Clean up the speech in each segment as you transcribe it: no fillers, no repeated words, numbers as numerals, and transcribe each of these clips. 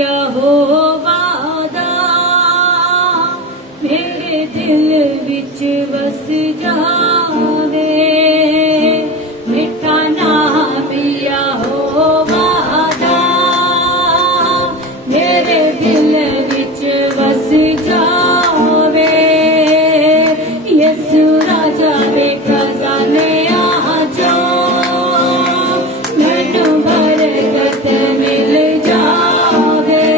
यहोवा दा मेरे दिल विच वस जावे, मिठा नाम यहोवा दा मेरे दिल विच वस जावे। यीशु राजा दे खजाने आजो मैनू बरकत मिल जावे।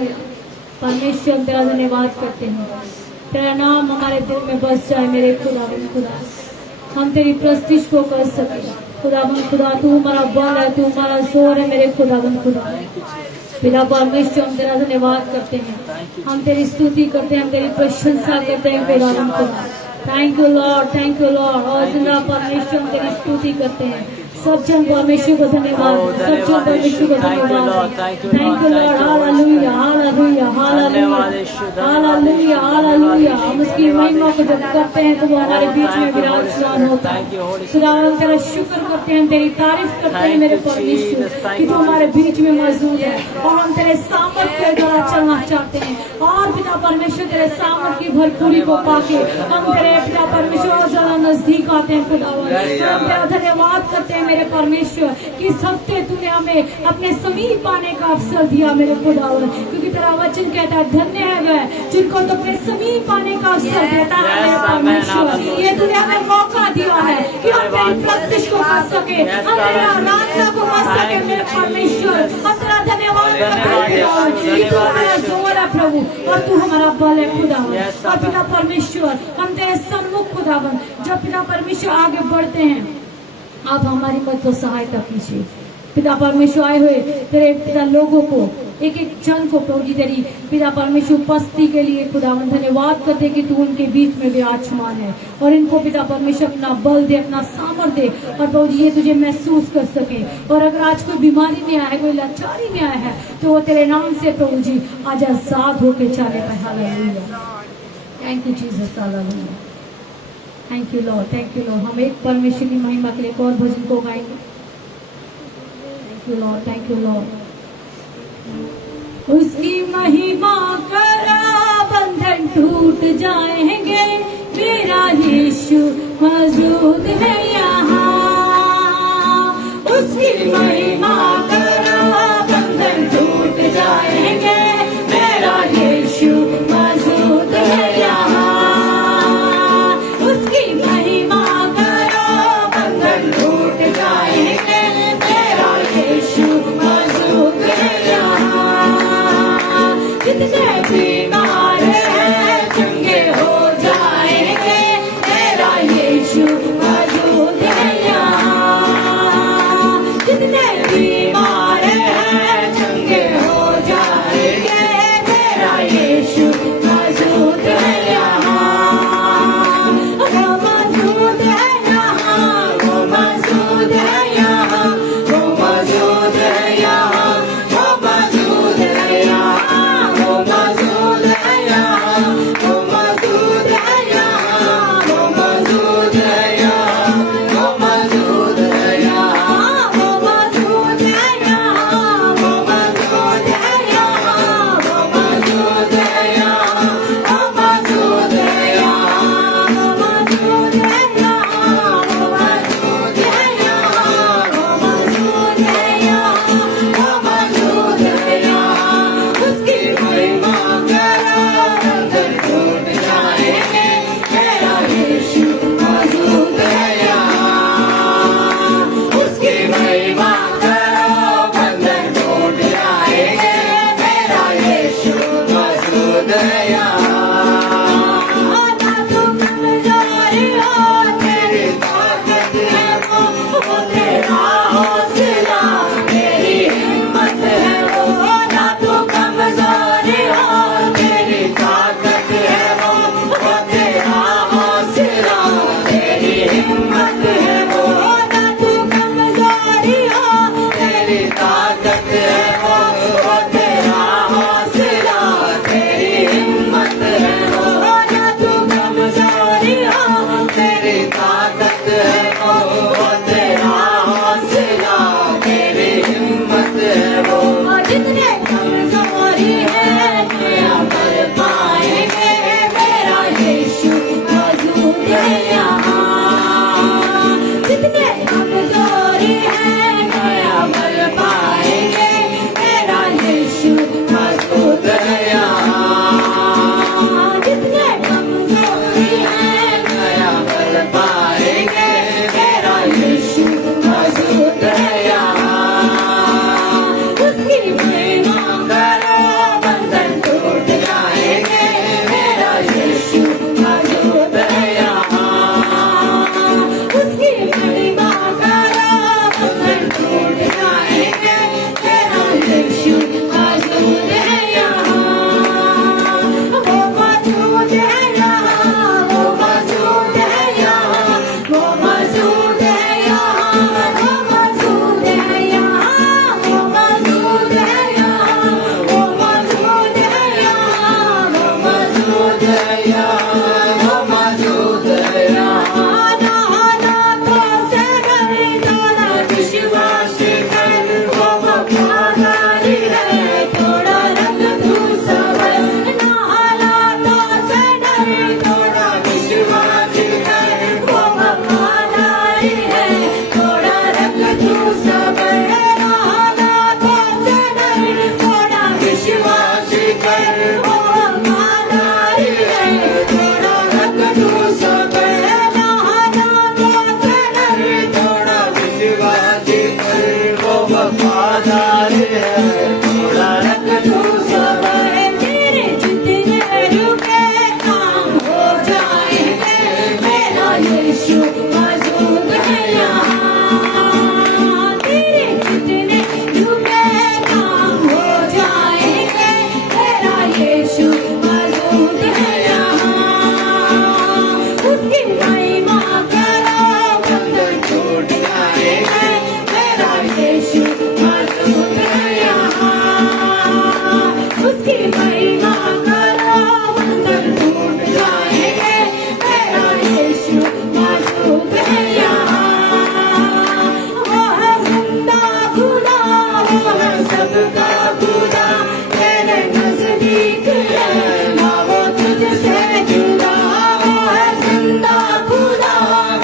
हालेलुया। परमेश्वर हम तेरा धन्यवाद करते हैं, तेरा नाम हमारे दिल में बस जाए मेरे खुदावन खुदा, हम तेरी प्रस्तिश को कर सके खुदावन खुदा। तू हमारा बल है, तू हमारा जोर है मेरे खुदावन खुदा। पिता परमेश्वर हम तेरा धन्यवाद करते हैं, हम तेरी स्तुति करते हैं, हम तेरी प्रशंसा करते हैं खुदावन खुदा। Thank you Lord, thank you Lord. और जिंदा परमेश्वर हम तेरी स्तुति करते हैं। सब जन परमेश्वर को धन्यवाद, सब जन परमेश्वर को धन्यवाद। Thank you Lord, hallelujah hallelujah hallelujah hallelujah hallelujah. हम उसकी महिमा को जब करते हैं तो वो हमारे बीच में विराजमान होता है। खुदा हम तेरा शुक्र करते हैं, तेरी तारीफ करते हैं मेरे परमेश्वर कि तू हमारे बीच में मौजूद है और हम तेरे सामर्थ्य के द्वारा चलना चाहते हैं। और पिता परमेश्वर तेरे सामर्थ्य की भरपूरी को पाके हम तेरे पिता परमेश्वर और ज्यादा नजदीक आते हैं खुदावन। हम तेरा धन्यवाद करते हैं मेरे परमेश्वर कि इस हफ्ते तूने हमें अपने समीप आने का अवसर दिया मेरे खुदावन, क्योंकि तेरा वचन कहता है धन्य है वह जिनको तो अपने समीप आने का अवसर देता है मेरे परमेश्वर। ये तूने हमें मौका दिया है कि हम तेरी प्रस्तिश को कर सके, हम तेरी आराधना को कर सके मेरे परमेश्वर। हम तेरा धन्यवाद करते हैं कि तू हमारा जोर है प्रभु और तू हमारा बल है खुदावन। और पिता परमेश्वर हम तेरे सन्मुख खुदावन जब पिता परमेश्वर आगे बढ़ते हैं आप हमारी मत को सहायता कीजिए। पिता परमेश्वर आए हुए तेरे पिता लोगों को, एक एक जन को प्रभु जी तेरी पिता परमेश्वर उपस्थिति के लिए खुदावन धन्यवाद करते कि तू उनके बीच में विराजमान है और इनको पिता परमेश्वर अपना बल दे, अपना सामर्थ्य दे और प्रभु जी ये तुझे महसूस कर सके। और अगर आज कोई बीमारी में आया है, कोई लाचारी में आया है तो वो तेरे नाम से प्रभु जी आज आजाद होके चले पाए। Hallelujah, thank you Jesus, hallelujah, thank you Lord, thank you Lord. हम एक परमेश्वर की महिमा के लिए एक और भजन को गाएंगे। Thank you Lord, thank you Lord. उसकी महिमा करा बंधन टूट जाएंगे, मेरा यीशु मौजूद है यहाँ। उसकी महिमा करा बंधन टूट जाएंगे, मेरा यीशु मौजूद है यहाँ। जितने बीमार हैं चंगे हो जाएंगे, मेरा यीशु मौजूद उसकी महिमा करो बंधन टूट जाएंगे मेरा यीशु मौजूद है यहाँ वो है जिंदा खुदा वो है सबका खुदा तेरे नजदीक है ना वो तुझसे जुदा वो है जिंदा खुदा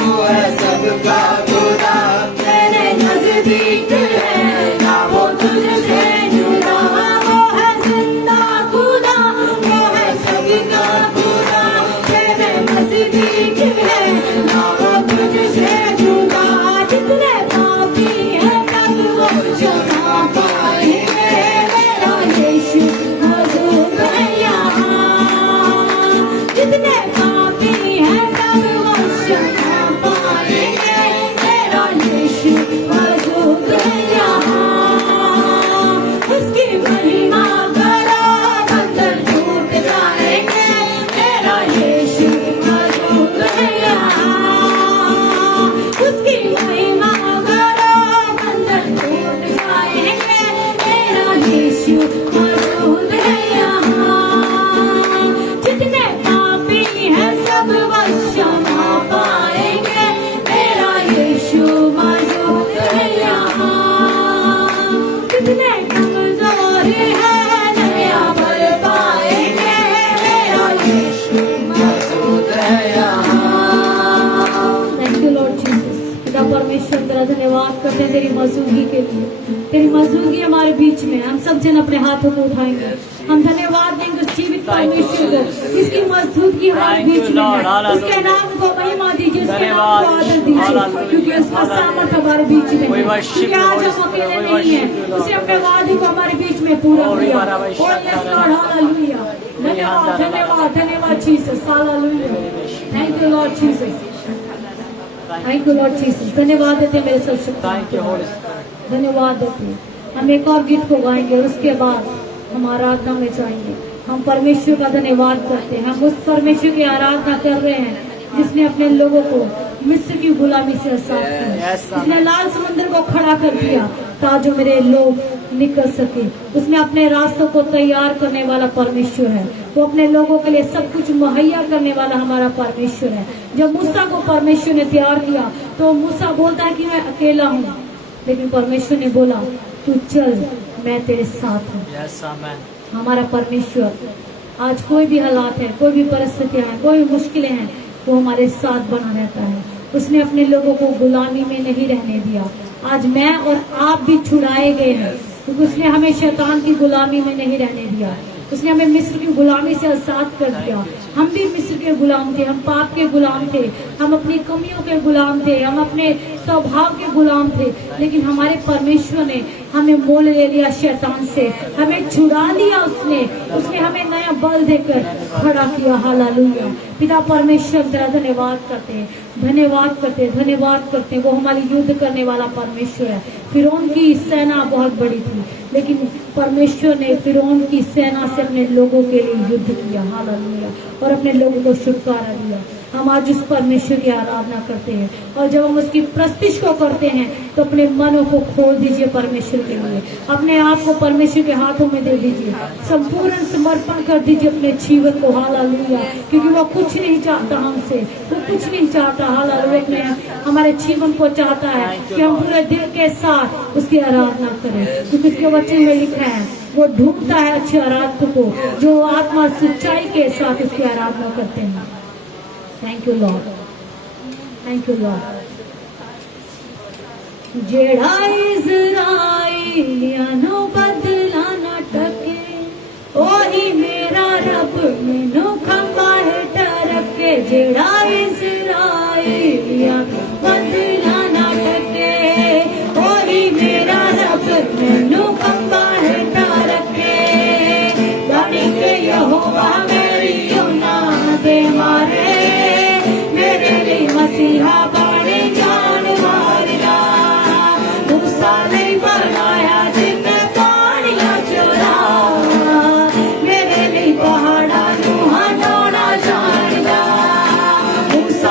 वो है सबका खुदा तेरे नजदीक है ना वो तुझसे जुदा वो है जिंदा खुदा वो है सबका खुदा तेरे नजदीक है ना वो तुझसे जुदा जितने पापी हैं सब वो क्षमा पाएंगे मेरा यीशु मौजूद है यहाँ जितने पापी हैं सब वो क्षमा पाएंगे मेरा यीशु मौजूद है यहाँ उसकी महिमा करो बंधन टूट जाएंगे मेरा यीशु मौजूद है यहाँ उसकी महिमा करो बंधन टूट जाएंगे मेरा यीशु मौजूद है यहाँ जितने पापी हैं सब वो क्षमा पाएंगे मेरा यीशु मौजूद है यहाँ जितने कमजोर हैं नया बल पाएंगे मेरा यीशु मौजूद है यहाँ थैंक यू लॉर्ड जीसस पिता परमेश्वर तेरा धन्यवाद करते हैं तेरी मौजूदगी के लिए तेरी मौजूदगी हमारे बीच में हम सब जन अपने हाथों को उठाएंगे हम धन्यवाद देंगे उस जीवित परमेश्वर को इसकी मौजूदगी हमारे बीच में है उसके नाम को महिमा दीजिए उसके नाम को आदर दीजिए क्योंकि उसका सामर्थ हमारे बीच में है क्योंकि आज हम अकेले नहीं है उसे अपने वादे को हमारे बीच में पूरा किया और यस लॉर्ड हालेलुया धन्यवाद धन्यवाद धन्यवाद Jesus hallelujah thank you Lord Jesus thank you Lord Jesus धन्यवाद देते हैं मेरे सब Thank you, Holy शक्ति Spirit. धन्यवाद देते हैं हम एक और गीत को गाएंगे और उसके बाद हम आराधना में जाएंगे हम परमेश्वर का धन्यवाद करते हैं हम उस परमेश्वर की आराधना कर रहे हैं जिसने अपने लोगों को मिस्र की गुलामी से आजाद किया Yes, उसने लाल समुद्र को खड़ा कर दिया ताकि मेरे लोग निकल सके उसने अपने रास्तों को तैयार करने वाला परमेश्वर है वो अपने लोगों के लिए सब कुछ मुहैया करने वाला हमारा परमेश्वर है जब मूसा को परमेश्वर ने तैयार किया तो मूसा बोलता है कि मैं अकेला हूँ लेकिन परमेश्वर ने बोला तू चल मैं तेरे साथ हूँ Yes, Amen. हमारा परमेश्वर आज कोई भी हालात है कोई भी परिस्थितियां हैं कोई भी मुश्किलें हैं वो हमारे साथ बना रहता है उसने अपने लोगों को गुलामी में नहीं रहने दिया आज मैं और आप भी छुड़ाए गए हैं क्योंकि उसने हमें शैतान की गुलामी में नहीं रहने दिया उसने हमें मिस्र की गुलामी से आजाद कर दिया हम भी मिस्र के गुलाम थे हम पाप के गुलाम थे हम अपनी कमियों के गुलाम थे हम अपने स्वभाव के गुलाम थे लेकिन हमारे परमेश्वर ने हमें मोल ले लिया शैतान से हमें छुड़ा लिया उसने हमें नया बल देकर खड़ा किया हालेलुया पिता परमेश्वर तेरा धन्यवाद करते हैं धन्यवाद करते हैं वो हमारी युद्ध करने वाला परमेश्वर है फिरौन की सेना बहुत बड़ी थी लेकिन परमेश्वर ने फिरौन की सेना से अपने लोगों के लिए युद्ध किया हालेलुया और अपने लोगों को छुटकारा दिया हम आज उस परमेश्वर की आराधना करते हैं और जब हम उसकी प्रस्तिश को करते हैं तो अपने मनों को खोल दीजिए परमेश्वर के लिए अपने आप को परमेश्वर के हाथों में दे दीजिए संपूर्ण समर्पण कर दीजिए अपने जीवन को हालेलुया क्योंकि वो कुछ नहीं चाहता हमसे वो कुछ नहीं चाहता हालेलुया हमारे जीवन को चाहता है कि हम पूरे दिल के साथ उसकी आराधना करें क्योंकि उसके वचन में लिखा है वो ढूंढता है अच्छे आराधक को जो आत्मा सच्चाई के साथ उसकी आराधना करते हैं थैंक यू लॉर्ड जेड़ा इज़राइलियां नो बदला न टके ओही मेरा रब मैनू खंबा हेठ रखे जेड़ा इज़राइलियां बदला न टके ओही मेरा रब मैनू खंबा हेठ रखे जानी के यहोवा मेरी योना दे मारे मेरे लिए मसीहा बने जान मारना मूसा नहीं बनाया जिन्हें पानियां चोरा मेरे लिए पहाड़ा नू हटाना जानदा मूसा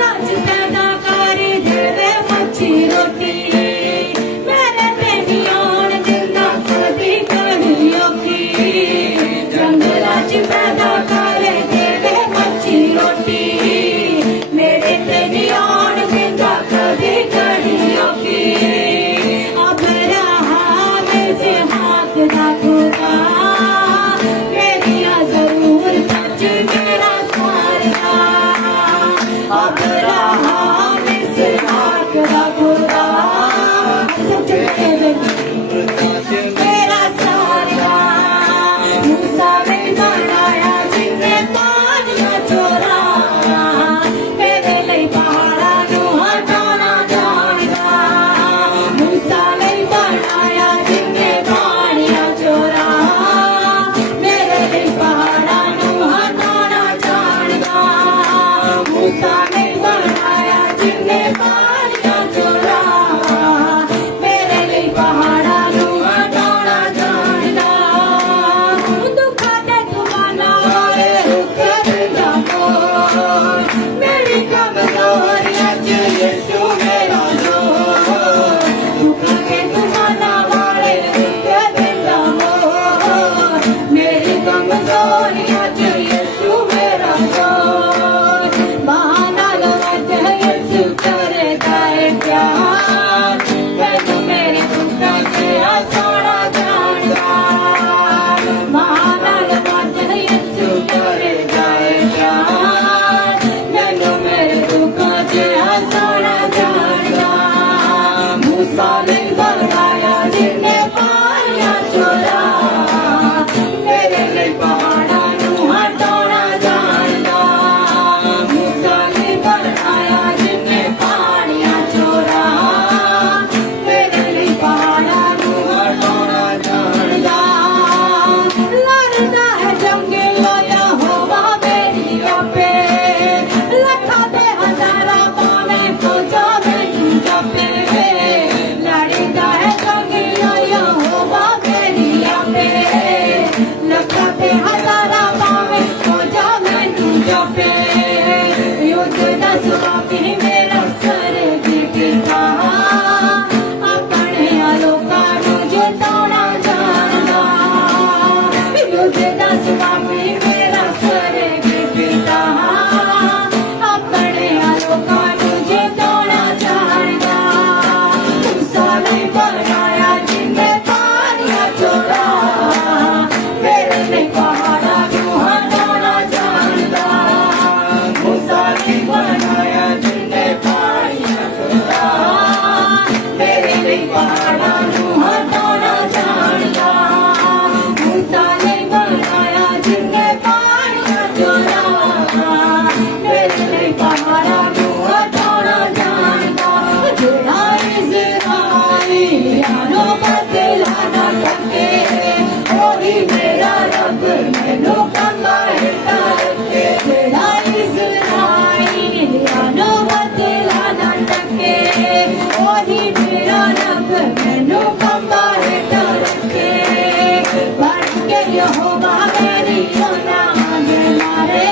लंच पैदा कर देवे मच्छी रोटी मेरे ते नी आउण दिंदा कदी कड़ी औखी जंगलां च पैदा कर देवे मच्छी रोटी मेरे ते नी आउण दिंदा कदी कड़ी औखी अब्राहम से हाथ दा खुदा मेरिया जरूर सच मेरा सारा अब्राहम से हाथ दा खुदा सच मेरा सारा मूसा ने बनाया जिन्ने पानियां चोरा मेरे लिए पहाड़ां नूं हटाना जानदा मूसा ने बनाया जिन्ने पानियां चोरा मेरे लिए पहाड़ां नूं हटाना जानदा मूसा ने बनाया जिन्ने पानियां चोरा मेरे लिए पहाड़ां नूं हटाना जानदा दुखां ते तूफानां वाले रुक दिंदा मोर मेरी कमजोरियां च यीशु मेरा जोर दुखां ते तूफानां वाले रुक दिंदा मोर मेरी कमजोरियां च यीशु मेरा जोर बहाना लगा यीशु करदा है प्यार तैनू मेरी दुखां च हसाना जानदा बहाना लगा यीशु करदा है प्यार तैनू मेरी दुखां च हसाना जानदा मूसा ने बनाया जिन्ने पानियां चोरा मेरे लिए पहाड़ां नूं हटाना जानदा मूसा ने बनाया जिन्ने पानियां चोरा मेरे लिए पहाड़ां नूं हटाना जानदा लड़दा है जंग यहोवा मेरी आपे लखां ते हज़ारां पावें फौजां मैनूं जपे लड़दा है जंग यहोवा मेरी आपे लखां ते हज़ारां पावें फौजां मैनूं जपे युद्ध दा स्वामी मेरा सरगी पिता अपने लोकां नूं जिताउणा जानदा युद्ध दा स्वामी मेरा सरगी पिता अपने लोकां नूं जिताउणा जानदा मूसा ने बनाया जिन्ने पानियां चोरा मेरे लिए पहाड़ां नूं हटाना जानदा मूसा ने बनाया जिन्ने पानियां चोरा मेरे लिए पहाड़ां नूं हटाना जानदा मूसा ने बनाया जिन्ने पानियां चोरा मेरे लिए पहाड़ां नूं हटाना जानदा जेड़ा इज़राइलियानो बदला ना सके ओही मेरा रब मैनू कंधा हेठा रखे जेड़ा इज़राइलियानो बदला ना सके ओही मेरा रब मैनू कंधा हेठा रखे बन के यहोवा मेरी सोना दे मारे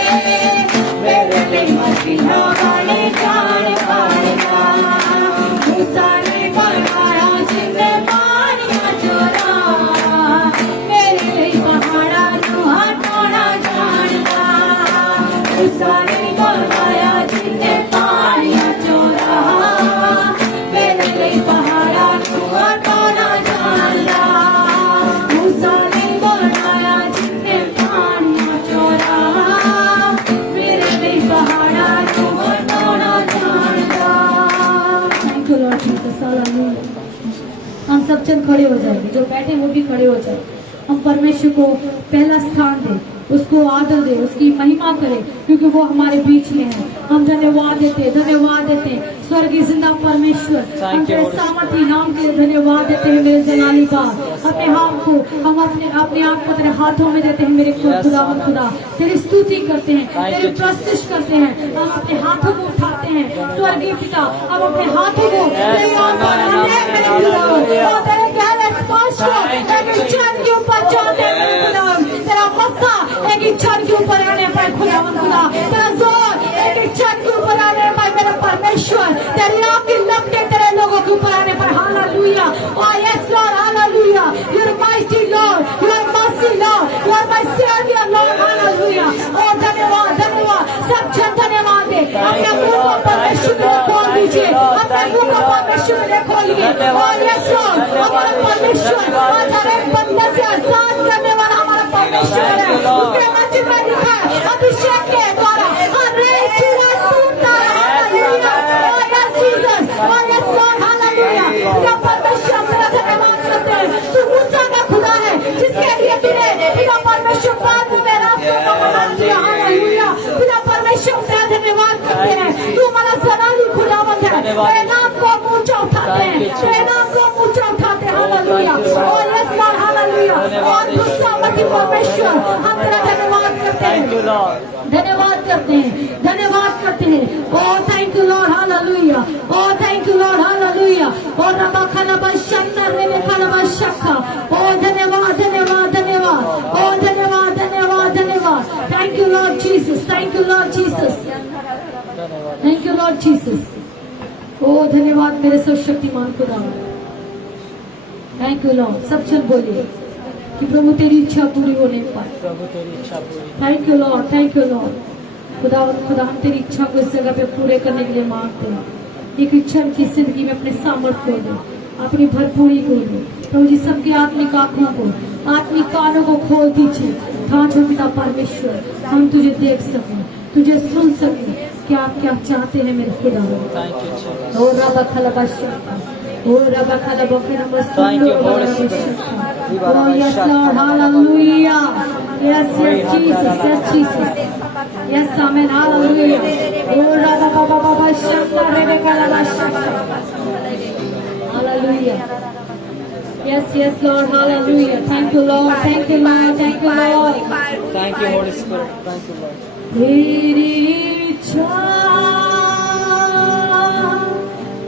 मेरे लिए मसीहा वाले जान पाएगा मूसा ने बनाया जिन्ने पानियां चोरा मेरे लिए पहाड़ां नूं हटाना जानदा मूसा ने बनाया जिन्ने पानियां चोरा मेरे लिए पहाड़ां नूं हटाना जानदा मूसा ने बनाया जिन्ने पानियां चोरा मेरे लिए पहाड़ां नूं हटाना जानदा thank you Lord Jesus hallelujah हम सब चल खड़े हो जाएंगे जो बैठे वो भी खड़े हो जाए हम परमेश्वर को पहला स्थान दें उसको आदर दे उसकी महिमा करें क्योंकि वो हमारे बीच में है हम धन्यवाद देते हैं स्वर्गीय जिंदा परमेश्वर हम तेरे सामर्थी नाम के धन्यवाद देते हैं मेरे जलाली बाप अपने आप को हम अपने आप को तेरे हाथों में देते हैं मेरे खुदा तेरी स्तुति करते हैं तेरी प्रस्तुति करते हैं हम अपने हाथों को उठाते हैं स्वर्गीय पिता हम अपने हाथों को तेरे नाम पर रखते हैं मेरे खुदा और तेरे गहरे स्पर्श को एक इच्छा के ऊपर जाते हैं मेरे खुदा तेरा मस्सा एक इच्छा के ऊपर आने पर खुदा तेरा जोर एक इच्छा के ऊपर आने पर परमेश्वर तेरी आग की लपटें तेरे लोगों के ऊपर आने पर hallelujah. Oh yes Lord hallelujah. You are mighty Lord, you are mercy Lord, you are my saviour Lord hallelujah. ओ धन्यवाद धन्यवाद, सब जन धन्यवाद दे। अपने मुंह को परमेश्वर में खोल दीजिए, अपने मुंह को परमेश्वर में खोलिए। ओ यस लॉर्ड, हमारा परमेश्वर आज हर एक बंदे से आजाद करने वाला हमारा परमेश्वर है। उसके वचन में लिखा है अभिषेक के द्वारा हर एक चीज टूटता है हालेलुया। ओ यस जीसस, ओ यस लॉर्ड हालेलुया। तेरा परमेश्वर तेरा धन्यवाद करते हैं। तू मूसा का खुदा है जिसके लिए तूने तेरा परमेश्वर बाद में रास्ते को बना दिया हालेलुया। तेरा परमेश्वर तेरा धन्यवाद करते हैं। तू हमारा सदाली खुदावंद है। तेरे नाम को ऊंचा उठाते हैं, तेरे नाम को ऊंचा उठाते हैं hallelujah. Oh yes Lord hallelujah. और दूसरा मती परमेश्वर हम तेरा धन्यवाद करते हैं, धन्यवाद करते हैं, धन्यवाद करते हैं। Oh thank you Lord hallelujah. Oh thank you Lord hallelujah. ओ रबा खलबा शंकर रे खलबा शक्का। ओ धन्यवाद धन्यवाद धन्यवाद। ओ धन्यवाद धन्यवाद धन्यवाद। Thank you Lord Jesus, thank you Lord Jesus, thank you Lord Jesus. ओ धन्यवाद मेरे सर्वशक्तिमान खुदा। Thank you Lord. सब चल बोलिए कि प्रभु तेरी इच्छा पूरी होने पर। प्रभु तेरी इच्छा पूरी। Thank you Lord, thank you Lord. खुदा हम तेरी इच्छा को इस जगह पे पूरे करने के लिए मांगते हैं। एक इच्छा की जिंदगी में अपने सामर्थ्य को दो, अपनी भरपूरी को दो प्रभु जी। सबकी आत्मिक आंखों को, आत्मिक कानों को खोल दीजिए ताकि पिता परमेश्वर हम तुझे देख सकें, तुझे सुन सकें कि आप क्या चाहते हैं मेरे खुदा। ओ रबा खलबा शक्का, ओ रबा खलबा खलबा सुंदर। Oh yes Lord, hallelujah. Yes, yes Jesus, yes Jesus. Yes, amen, hallelujah. Oh Rabba Baba Baba Shakta Rebecca Lava Shakta. Hallelujah. Yes, yes Lord, hallelujah. Thank you Lord, thank you Lord, thank you Lord. Thank you Holy Spirit. Thank you Lord. तेरी इच्छा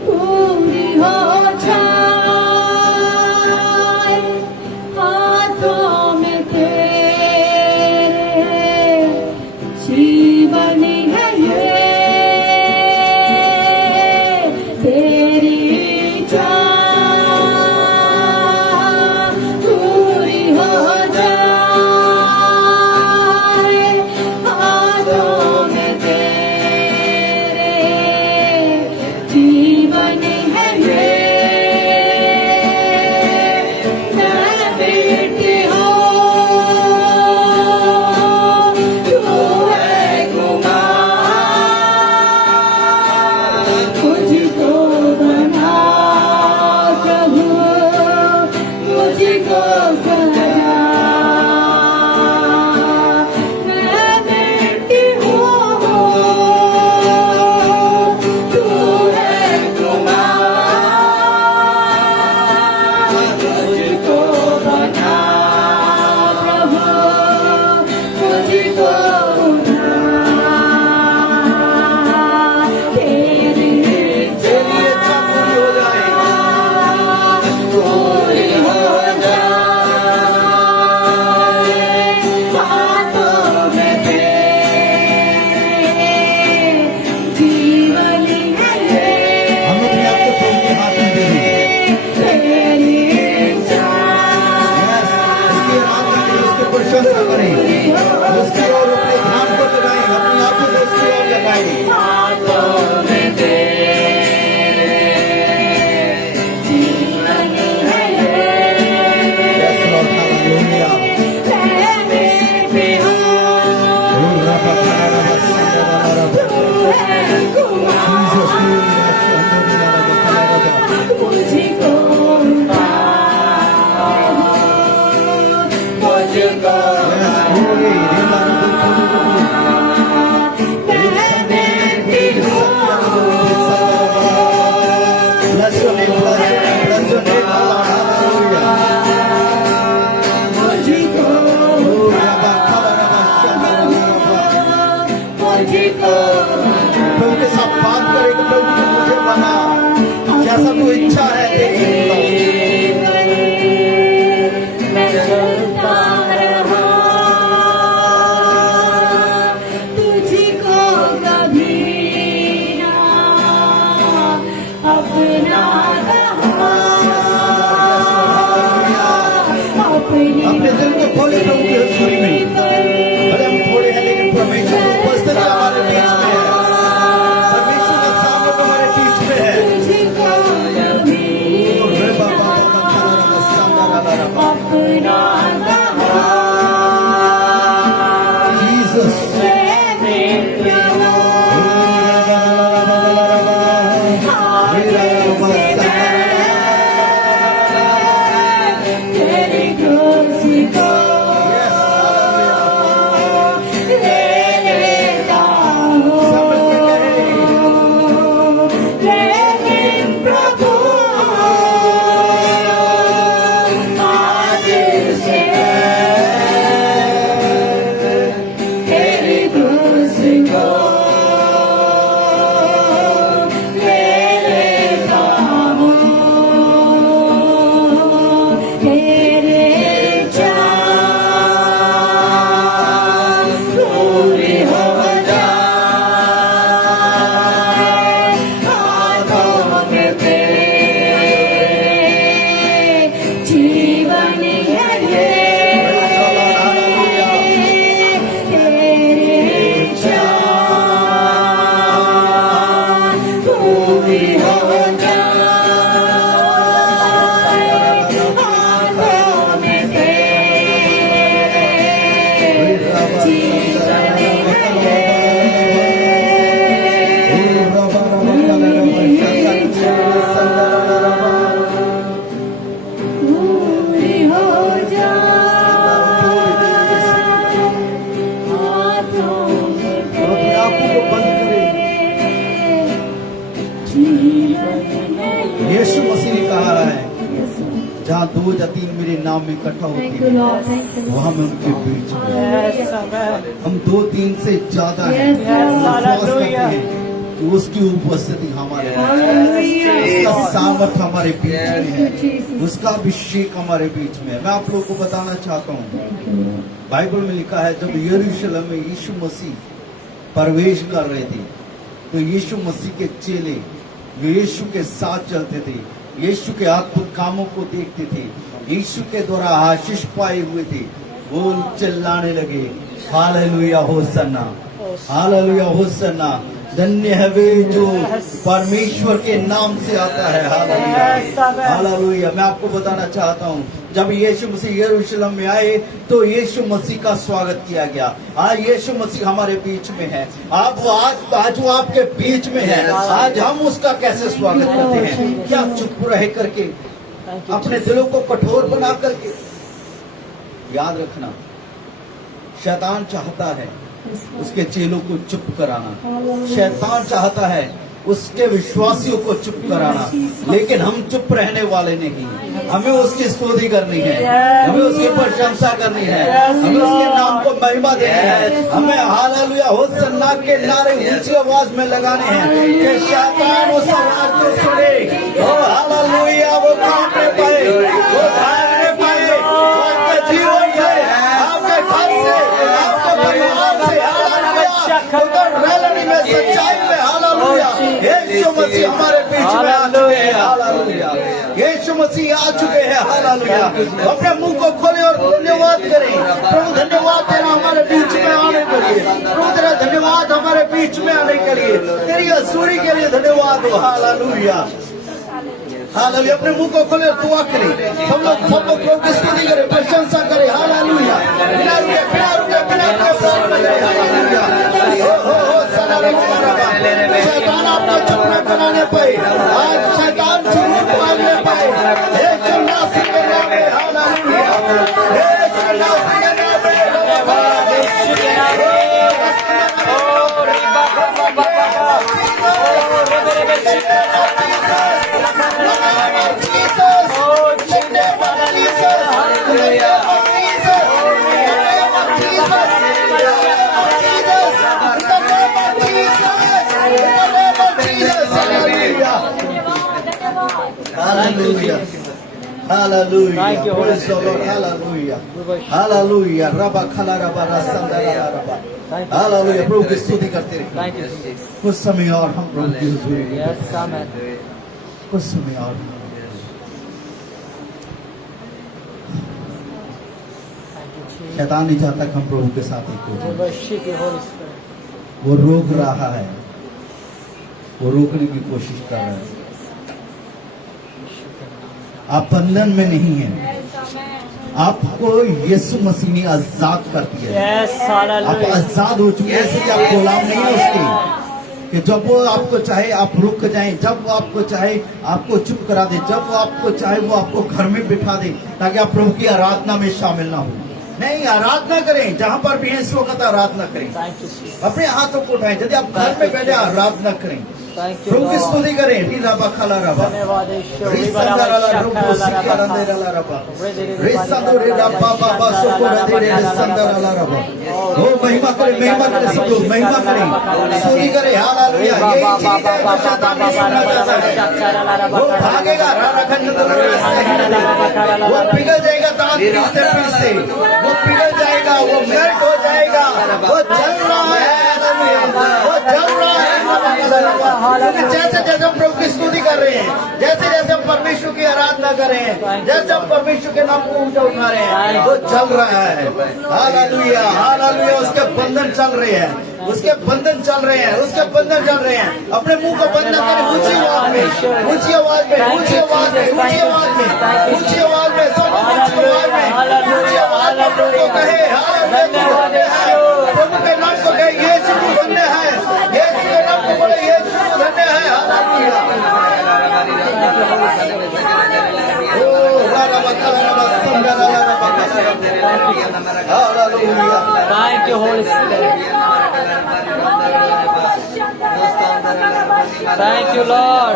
पूरी हो जाए, हाथों में तेरे जीवन है ये। तेरी इच्छा पूरी हो जाए, हाथों में तेरे अपना अपनी अपने दिल को खोले प्रभु की हजूरी में। भले हम थोड़े हैं लेकिन परमेश्वर की उपस्थिति हमारे बीच में है। परमेश्वर का सामर्थ हमारे बीच में है। ओ रे बाबा बाबा सामना ला ला अपना जीसस तेरी खुशी को ले लेता हूँ लेकिन प्रभु आज से तेरी खुशी को ले लेता हूँ तेरे चाँद पूरी हो जाए हाथों में तेरे जीवन है ये तेरे चाँद पूरी हो जाए हाथों में तेरे जीवन है पूरी हो जाए हाथों में अपने आप को बंद करें। जीवन है यीशु मसीह ने कहा है जहाँ 2 या 3 मेरे नाम में इकट्ठा होती थैंक यू है लॉर्ड थैंक यू वहाँ मैं उनके बीच में। Yes, amen. हम 2-3 से ज्यादा हैं Yes, विश्वास करते hallelujah. हैं कि उसकी उपस्थिति हमारे बीच में है। हालेलुया उसका सामर्थ हमारे बीच में थैंक यू है। जीसस उसका अभिषेक हमारे बीच में है। मैं आप लोगों को बताना चाहता हूँ थैंक यू बाइबल में लिखा है जब यरूशलेम में यीशु मसीह प्रवेश कर रहे थे तो यीशु मसीह के चेले जो यीशु के साथ चलते थे यीशु के अद्भुत कामों को देखते थे यीशु के द्वारा आशीष पाए हुए थे वो चिल्लाने लगे हालेलुया होसन्ना हालेलुया होसन्ना धन्य है वे जो परमेश्वर के नाम से आता है हालेलुया हालेलुया। मैं आपको बताना चाहता हूँ जब यीशु मसीह यरूशलेम में आए तो यीशु मसीह का स्वागत किया गया। आज यीशु मसीह हमारे बीच में है। आप वो आज वो आपके बीच में है। आज हम उसका कैसे स्वागत करते हैं? क्या चुप रह करके अपने दिलों को कठोर बना करके? याद रखना शैतान चाहता है उसके चेलों को चुप कराना। शैतान चाहता है उसके विश्वासियों को चुप कराना लेकिन हम चुप रहने वाले नहीं। हमें उसकी स्तुति करनी है हमें उसकी प्रशंसा करनी है हमें उसके नाम को महिमा देनी है। हमें हालेलुया होसन्ना के नारे ऊंची आवाज में लगाने हैं कि शैतान उस आवाज को सुने। ओ हालेलुया वो कांपने पाए वो भागने पाए वो आपके जीवन से आपके घर से आपके परिवार से हालेलुया उधर रैलनी में सच्चाई में हालेलुया यीशु मसीह हमारे बीच में आ चुके हैं हालेलुया यीशु मसीह आ चुके हैं हालेलुया। अपने मुंह को खोले और धन्यवाद करें। प्रभु धन्यवाद तेरा हमारे बीच में आने के लिए प्रभु तेरा धन्यवाद हमारे बीच में आने के लिए तेरी हजूरी के लिए धन्यवाद हो हालेलुया हालेलुया। अपने मुंह को खोले और दुआ करें। हम लोग सब लोग प्रभु की स्तुति करें प्रशंसा करें हालेलुया बिना रुके हालेलुया। हो शैतान आपको चुप न कराने पाए आज शैतान चुप मारने पाए एक नासिक के नाम में हालेलुया एक नासिक के नाम में Hallelujah. Hallelujah. Thank you, Holy Praise the Lord. Hallelujah. Hallelujah. Rabba khala rabba rasanda rabba. Hallelujah. प्रभु की स्तुति करते रहिए। Thank you, Jesus. कुछ समय और हम प्रभु की हुजूरी में Yes, amen. कुछ समय और शैतान नहीं चाहता कि हम प्रभु के साथ एक हो We जाएं। worship you, Holy Spirit. वो रोक रहा है, वो रोकने की कोशिश कर रहा है। आप बंधन में नहीं हैं, आपको यीशु मसीह ने आजाद कर दिया है। Yes, आप hallelujah. आजाद हो चुके हैं, इसलिए आप गुलाम नहीं है उसके, कि जब वो आपको चाहे आप रुक जाएं, जब वो आपको चाहे आपको चुप करा दे, जब वो आपको चाहे वो आपको घर में बिठा दे, ताकि आप प्रभु की आराधना में शामिल ना हो। नहीं, आराधना करें, जहां पर भी हैं इस वक्त आराधना करें, Thank you, Jesus. अपने हाथों को उठाएं। यदि आप घर में बैठे आराधना करें, Thank you, प्रभु की Lord. स्तुति करें। री राबा खाला राबा, धन्यवाद यीशु। री संदराला रोबो सिकारांदे राला राबा, री संदो रे राबा बाबा सुको रे रे संदराला राबा। ओ महिमा करे सब लोग महिमा करें, स्तुति करें। हालेलुया। यही चीज है जो शैतान नहीं सुनना चाहता है। वो भागेगा, रारा खंडर वो पिघल जाएगा, दांत पीसते पीसते वो पिघल जाएगा, वो मेल्ट हो जाएगा, वो चल रहा है। हालेलुया, वो चल रहा है। क्योंकि जैसे जैसे हम प्रभु की स्तुति कर रहे हैं, जैसे जैसे हम परमेश्वर की आराधना कर रहे हैं, जैसे हम परमेश्वर के नाम को ऊंचा उठा रहे हैं, वो चल रहा है। Hallelujah, hallelujah. उसके बंधन चल रहे हैं, उसके बंधन चल रहे हैं, उसके बंधन चल रहे हैं। अपने मुंह को बंद न करें, ऊंची आवाज में, ऊंची आवाज में, ऊंची आवाज में, ऊंची आवाज में, ऊंची आवाज में, सब ऊंची आवाज में, ऊंची आवाज में प्रभु को कहे। प्रभु के नाम को कहे, यीशु को धन्य है, यीशु के नाम को बोले, यीशु को धन्य है। हालेलुया। ओ रारा बकरा रारा संगरा रारा बकरा। Hallelujah. Thank you, Holy Spirit. Thank you, Lord.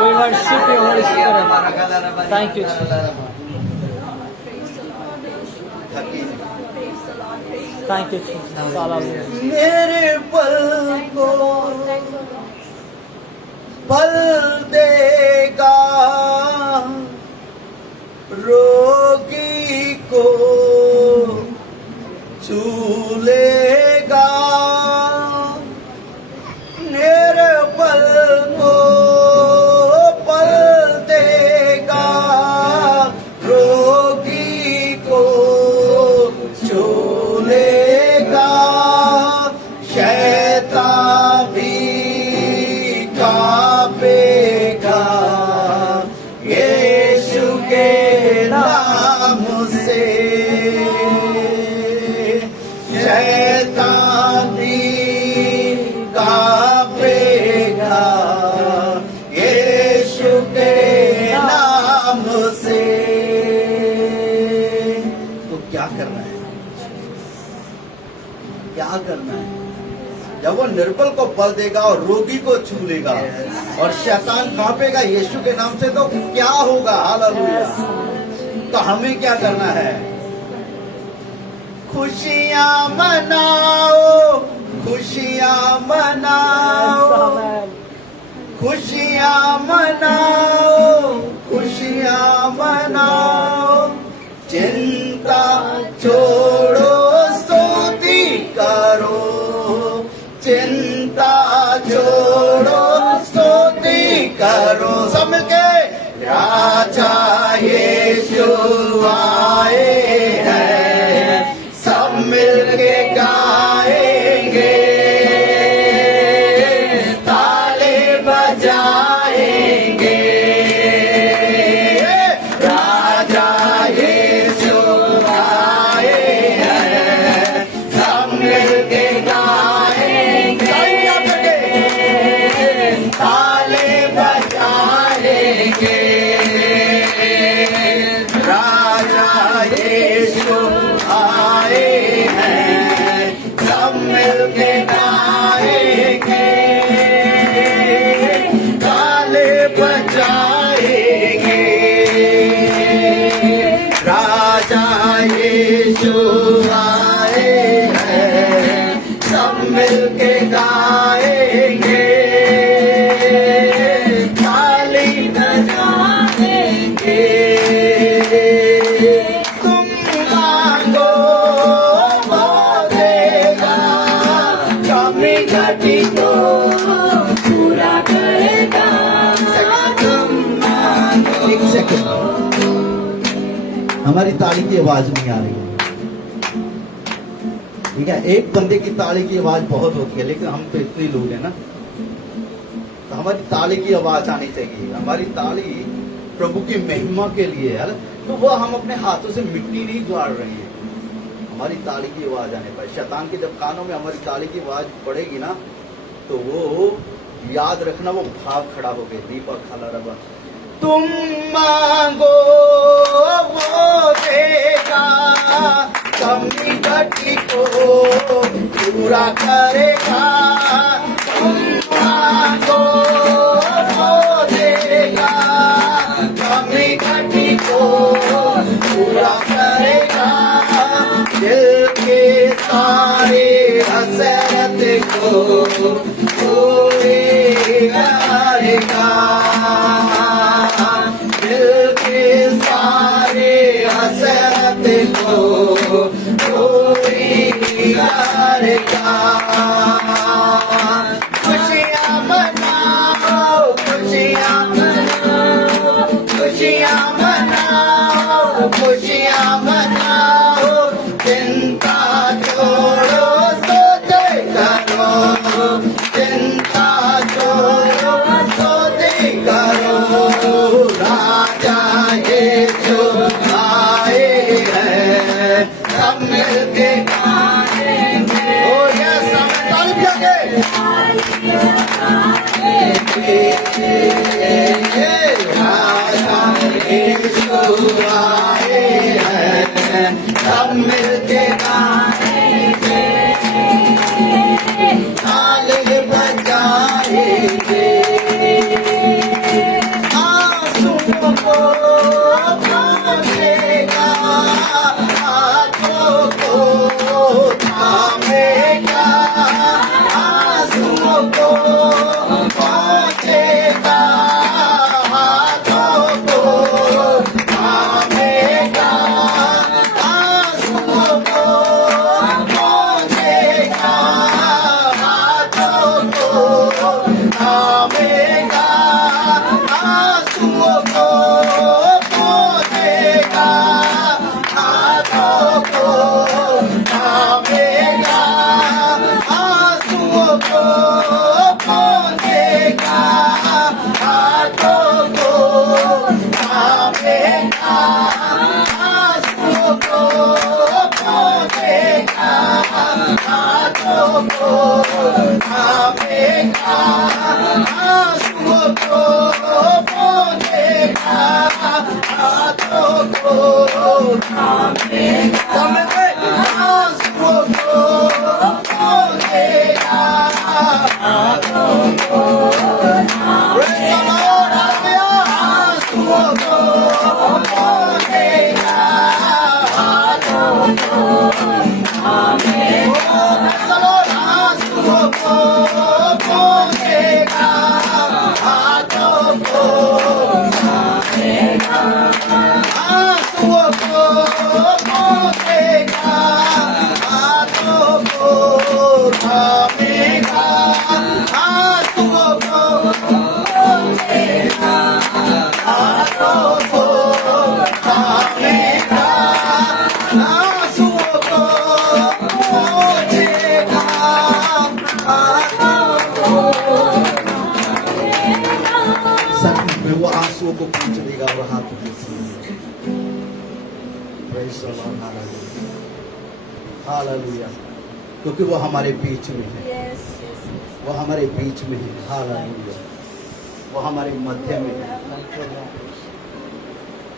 We worship you, Holy Spirit. Thank you, Jesus. Thank you, Jesus. Hallelujah. मेरे पल को पल देगा, रोगी को छू लेगा। मेरे पल को पल देगा, रोगी को छू लेगा। शैतान भी कांपेगा यीशु के नाम से। शैतान भी कांपेगा यीशु के नाम से। तो क्या करना है, क्या करना है? जब वो निर्बल को बल देगा और रोगी को छू लेगा और शैतान कांपेगा यीशु के नाम से, तो क्या होगा? हालेलुया। तो हमें क्या करना है? खुशियां मनाओ, खुशियां मनाओ, खुशियां मनाओ, खुशियां मनाओ। चिंता छोड़ो, स्तुति करो। चिंता छोड़ो, स्तुति करो। सब मिलके राजा यीशु आए हैं, सब मिलके गाएंगे, ताले बजाएंगे। राजा यीशु आए हैं, सब मिलके गाएंगे, ताले बजाएंगे। राजा यीशु आए हैं, सब मिलके गाएंगे, हमारी ताली की आवाज नहीं आ रही है। ठीक है, एक बंदे की ताली की आवाज बहुत होती है, लेकिन हम तो इतने लोग हैं ना, तो हमारी ताली की आवाज आनी चाहिए। हमारी ताली प्रभु की महिमा के लिए है, तो वो हम अपने हाथों से मिट्टी नहीं गाड़ रहे हैं। हमारी ताली की आवाज आने पर शैतान के जब कानों में हमारी ताली की आवाज पड़ेगी ना, तो वो याद रखना, वो भाग खड़ा हो गए। दीपक खाला रबा, तुम मांगो वो देगा, कमी घटी को पूरा करेगा। तुम मांगो वो देगा, कमी घटी को पूरा करेगा। दिल के सारे हसरत को पूरी करेगा। दिल के सारे हसरत को पूरी करेगा। खुशियाँ मनाओ, खुशियाँ मनाओ, खुशियाँ मनाओ, खुशियाँ मनाओ। चिंता छोड़ो, सोते करो, चिंता छोड़ो, सोते करो। राजा यीशु आए हैं, सब मिलके गाएंगे। ओ यस, हम ताली बजाएंगे। राजा यीशु आए हैं, सब मिलके गाएंगे, ताली बजाएंगे। आंसुओं को पहुंचेगा, हाथों को थामेगा। आंसुओं को पहुंचेगा, हाथों को थामेगा। आंसुओं को पहुंचेगा, हाथों को थामेगा। आंसुओं को पहुंचेगा, हाथों को थामेगा। आंसुओं को पहुंचेगा, हाथों को थामेगा। आंसुओं को पहुंचेगा, हाथों को थामेगा। आंसुओं को पहुंचेगा, हाथों को थामेगा। आंसुओं को पहुंचेगा, हाथों को Praise the Lord, hallelujah। आंसुओं को पहुंचेगा, हाथों को थामेगा। Praise the Lord, आंसुओं को पहुंचेगा, हाथों को थामेगा। आंसुओं को पहुंचेगा, हाथों को थामेगा। आंसुओं को पहुंचेगा, हाथों को थामेगा। आंसुओं को पहुंचेगा, हाथों को थामेगा। सच में वो आंसुओं को पहुंच देगा और हाथों को Praise the Lord, hallelujah, hallelujah। क्योंकि वो हमारे बीच में है, वो हमारे बीच में है, हालेलुया। वो हमारे मध्य में है।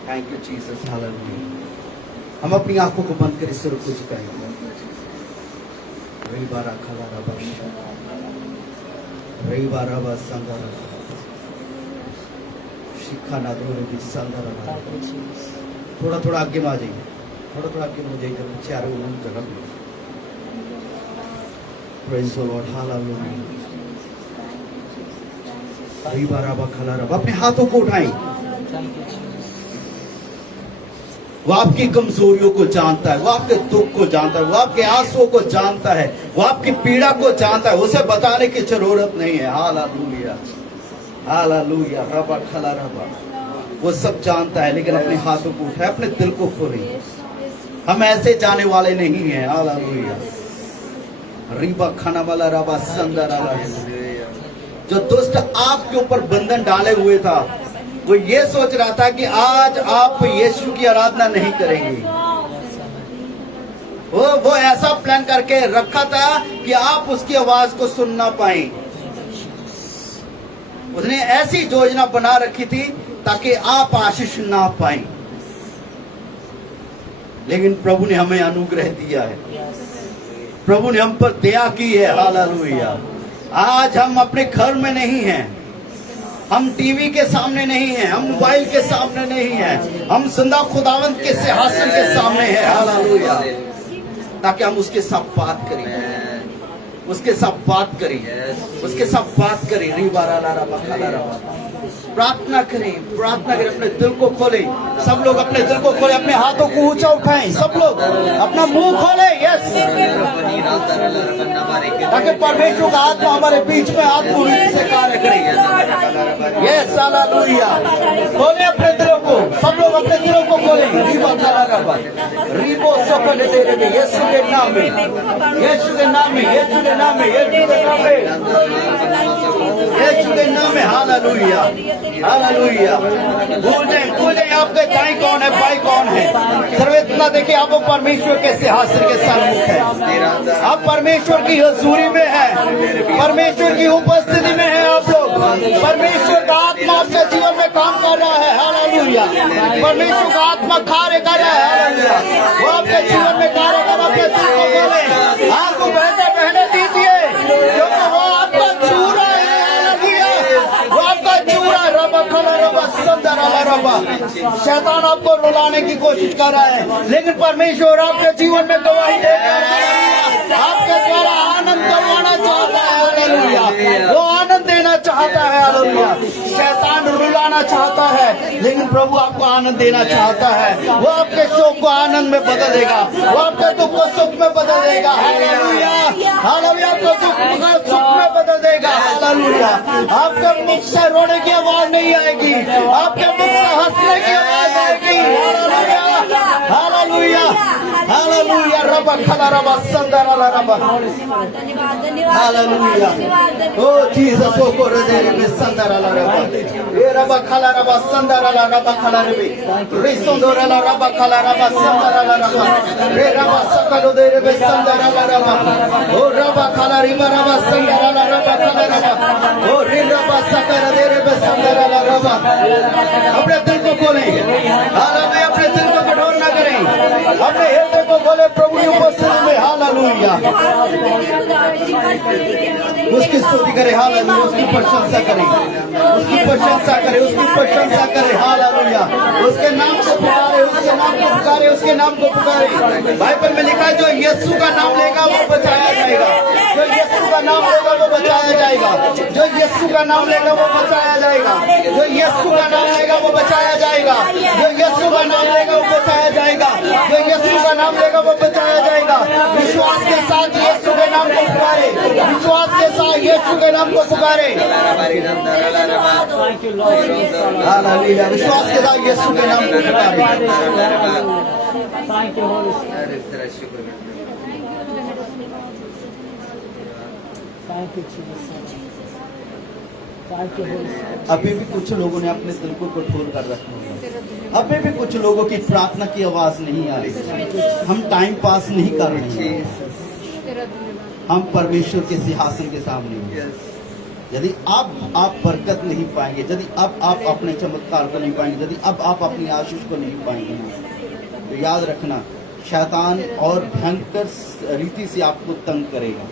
Thank you Jesus, hallelujah. हम अपनी आंखों को बंद कर ईश्वर को झुकाएंगे। रविवार खाला रबा, रविवार रबा संदर, शिखा ना दूर भी संदर। थोड़ा थोड़ा आगे में आ जाइए, थोड़ा थोड़ा आगे में हो जाइए, पीछे आ रहे हो उन जगह पे। Praise the Lord, hallelujah। रविवार रबा खाला रबा, अपने हाथों को उठाएं। वो आपकी कमजोरियों को जानता है, वो आपके दुख को जानता है, वो आपके आंसुओं को जानता है, वो आपकी पीड़ा को जानता है। उसे बताने की जरूरत नहीं है। Hallelujah, hallelujah. रबा खला रबा, वो सब जानता है, लेकिन अपने हाथों को उठाए, अपने दिल को खोले। हम ऐसे जाने वाले नहीं हैं। हालेलुया। रीबा खाना वाला रबा संदर आला। जो दुष्ट आपके ऊपर बंधन डाले हुए था, वो ये सोच रहा था कि आज आप यीशु की आराधना नहीं करेंगे। वो ऐसा प्लान करके रखा था कि आप उसकी आवाज को सुन ना पाए। उसने ऐसी योजना बना रखी थी ताकि आप आशीष ना पाए। लेकिन प्रभु ने हमें अनुग्रह दिया है, प्रभु ने हम पर दया की है। हालेलुया। आज हम अपने घर में नहीं हैं, हम टीवी के सामने नहीं हैं, हम मोबाइल के सामने नहीं हैं, हम जिंदा खुदावंत के सिंहासन के सामने हैं। हालेलुया। ताकि हम उसके साथ बात करें, उसके साथ बात करें, उसके साथ बात करें। प्रार्थना करें, प्रार्थना करें, अपने दिल को खोले। सब लोग अपने दिल को खोले, अपने हाथों को ऊंचा उठाएं, सब लोग अपना मुंह खोले। यस, ताकि परमेश्वर का आत्मा हमारे बीच में आत्मरूप से कार्य करे। Yes, hallelujah. खोले अपने दिलों को, सब लोग अपने दिलों को खोले। रीबो सफल दे रहे यीशु के नाम में, यीशु के नाम में, यीशु के नाम में, यीशु के नाम में, यीशु के नाम में। Hallelujah, hallelujah. भूल जाए आपके दाई कौन है, बाई कौन है। सिर्फ इतना देखिए, आप परमेश्वर के सिंहासन के सम्मुख है, आप परमेश्वर की हजूरी में है, परमेश्वर की उपस्थिति में है। आप लोग, परमेश्वर का आत्मा आपके जीवन में काम कर रहा है। हालेलुया। परमेश्वर का आत्मा कार्य कर रहा है। हालेलुया। वो आपके जीवन में कार्य कर रहा है। अपने दिल को खोले, आपको बहते बहने दीजिए, क्योंकि वो आपका चूरा है। हालेलुया। वो आपका चूरा रबा खला रबा संदर आला रबा। शैतान आपको रुलाने की कोशिश कर रहा है, लेकिन परमेश्वर आपके जीवन में गवाही देकर आपके द्वारा आनंद करवाना चाहता है। हालेलुया। वो आनंद देना चाहता है। हालेलुया। शैतान रुलाना चाहता है, लेकिन प्रभु आपको आनंद देना चाहता है। वो आपके शोक को आनंद में बदल देगा, वो आपके दुख को सुख में बदल देगा। हालेलुया। हालेलुया। आपको दुख को सुख में बदल देगा। हालेलुया। आपके मुख से रोने की आवाज नहीं आएगी, आपके मुख से हंसने की आवाज आएगी। हालेलुया। हालेलुया। हालेलुया। रबा खला रबा संदर आला रबा। हालेलुया। ओ जीसस ओ को रे में संदर आला रबा। ए रबा खला रबा संदर आला रबा खला रे रे संदर आला रबा खला रबा संदर आला रबा रे रबा सकलो दे रे संदर आला रबा। ओ रबा खला रे रबा संदर आला रबा खला रबा। ओ रे रबा सकल दे रे संदर आला रबा। अपने दिल को खोलें। हालेलुया। अपने दिल को कठोर ना करें, अपने हृदय को खोले प्रभु की उपस्थिति में। हालेलुया। उसकी स्तुति करें। हालेलुया। उसकी प्रशंसा करें, उसकी प्रशंसा करें, उसकी प्रशंसा करें। हालेलुया। उसके नाम को पुकारे, उसके नाम को पुकारे, उसके नाम को पुकारे। बाइबल में लिखा है, जो यीशु का नाम लेगा वो बचाया जाएगा, जो यीशु का नाम लेगा वो बचाया जाएगा, जो यीशु का नाम लेगा वो बचाया जाएगा, जो यीशु का नाम लेगा वो बचाया जाएगा, जो यीशु का नाम लेगा वो बचाया जाएगा, जो यीशु का नाम लेगा वो बचाया जाएगा। विश्वास के साथ यीशु के नाम को पुकारे, विश्वास के साथ यीशु के नाम को पुकारे। हालेलुया। विश्वास के साथ यीशु के नाम को पुकारे। Thank you, Holy Spirit. Thank you, Jesus. Thank you, Holy Spirit. अभी भी कुछ लोगों ने अपने दिल को कठोर कर रखा है, अभी भी कुछ लोगों की प्रार्थना की आवाज नहीं आ रही। हम टाइम पास नहीं कर रहे हैं, हम परमेश्वर के सिंहासन के सामने हैं। यदि अब आप बरकत नहीं पाएंगे, यदि अब आप अपने चमत्कार को नहीं पाएंगे, यदि अब आप अपनी आशीष को नहीं पाएंगे ना, तो याद रखना, शैतान और भयंकर रीति से आपको तंग करेगा।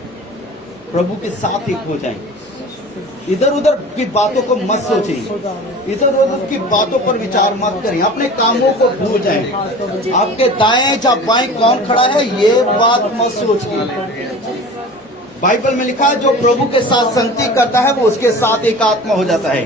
प्रभु के साथ एक हो जाएं, इधर उधर की बातों को मत सोचें, इधर उधर की बातों पर विचार मत करें, अपने कामों को भूल जाएं। आपके दाएं या बाएं कौन खड़ा है ये बात मत सोचिए। बाइबल में लिखा है, जो प्रभु के साथ संगति करता है वो उसके साथ एक आत्मा हो जाता है।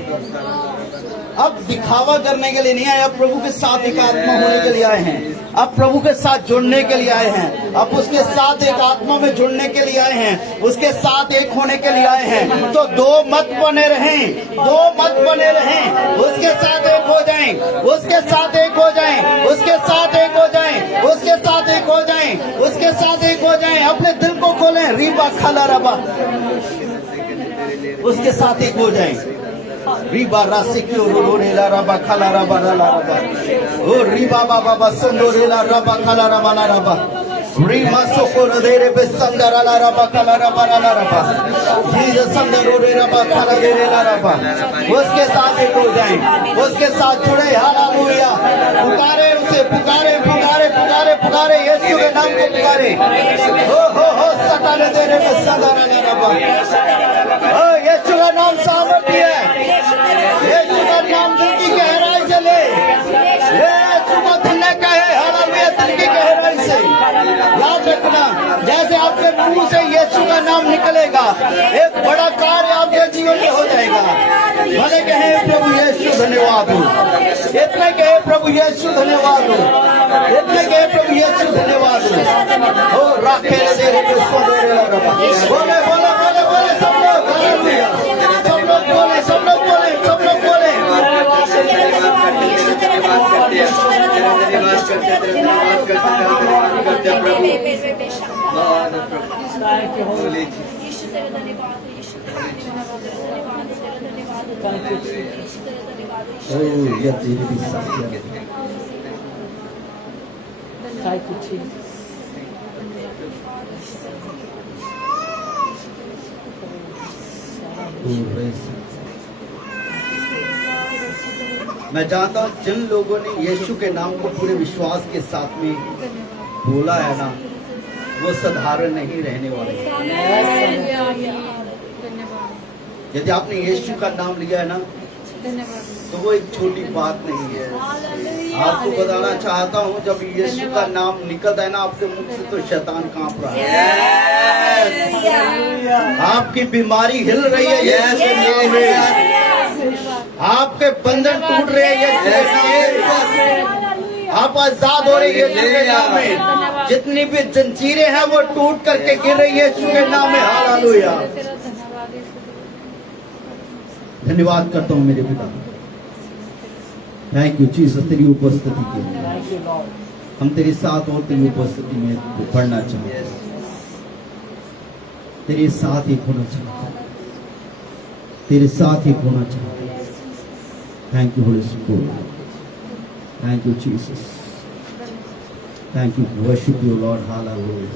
अब दिखावा करने के लिए नहीं आए, अब प्रभु के साथ एक आत्मा होने के लिए आए हैं, अब प्रभु के साथ जुड़ने के लिए आए हैं, अब उसके साथ एक आत्मा में जुड़ने के लिए आए हैं, उसके साथ एक होने के लिए आए हैं। तो दो मत बने रहें, दो मत बने रहें, उसके साथ एक हो जाएं। जाएं, उसके साथ एक हो जाएं, उसके साथ एक हो जाएं, उसके साथ एक हो जाएं, उसके साथ एक हो जाएं। अपने दिल को खोलें, रीबा खाला रबा, उसके साथ एक हो जाएं। रीबा रासे क्यों रो रेला रबा खाला रबा रला रबा, ओ रीबा बाबा बसंदो रेला रबा खाला रबा ला रबा, रीमा सोकोर दे रे बेसंदर ला रबा खाला रबा ला रबा, जीसस संदर रे रबा खाला दे रे ला रबा। उसके साथ एक हो जाएं, उसके साथ जुड़े। हालेलुया। पुकारे उसे, पुकारे पुकारे पुकारे पुकारे, यीशु के नाम को पुकारे। हो सताने दे रे बेसंदर ला रबा। ओ यीशु का नाम सामर्थ्य है, यीशु का नाम दिल की गहराई से ले, यीशु का धन्य कहे। हालेलुया। दिल की गहराई से याद रखना, जैसे आपके मुंह से यीशु का नाम निकलेगा, एक बड़ा कार्य आपके जीवन में हो जाएगा। भले कहे प्रभु यीशु धन्यवाद हो, इतने कहे प्रभु यीशु धन्यवाद हो, इतने कहे प्रभु यीशु धन्यवाद हो। राखे दे रे बोले बोले बोले बोले सब लोग, सब लोग बोले, सब लोग बोले, सब लोग बोले। Thank you, Holy Thank you, Jesus. Thank you, Jesus. मैं जानता हूँ जिन लोगों ने यीशु के नाम को पूरे विश्वास के साथ में बोला है ना, वो साधारण नहीं रहने वाले। यदि आपने यीशु का नाम लिया है ना, तो वो एक छोटी बात नहीं है। आपको बताना चाहता हूँ, जब यीशु का नाम निकलता है ना आपके मुख से, तो शैतान कांप रहा है। आपकी बीमारी हिल रही है यीशु के नाम में, आपके बंधन टूट रहे हैं यीशु के नाम में, आप आजाद हो रहे हैं यीशु के नाम में। जितनी भी जंजीरें हैं वो टूट करके गिर रही है यीशु के नाम में। हालेलुया। धन्यवाद करता हूँ मेरे पिता, थैंक यू जीसस, तेरी उपस्थिति के लिए। हम तेरे साथ और तेरी उपस्थिति में पढ़ना चाहते हैं, तेरे साथ एक होना चाहते हैं, तेरे साथ एक होना चाहते हैं। Thank you Holi spirit, thank you Jesus, thank you, worship you Lord. Hallelujah,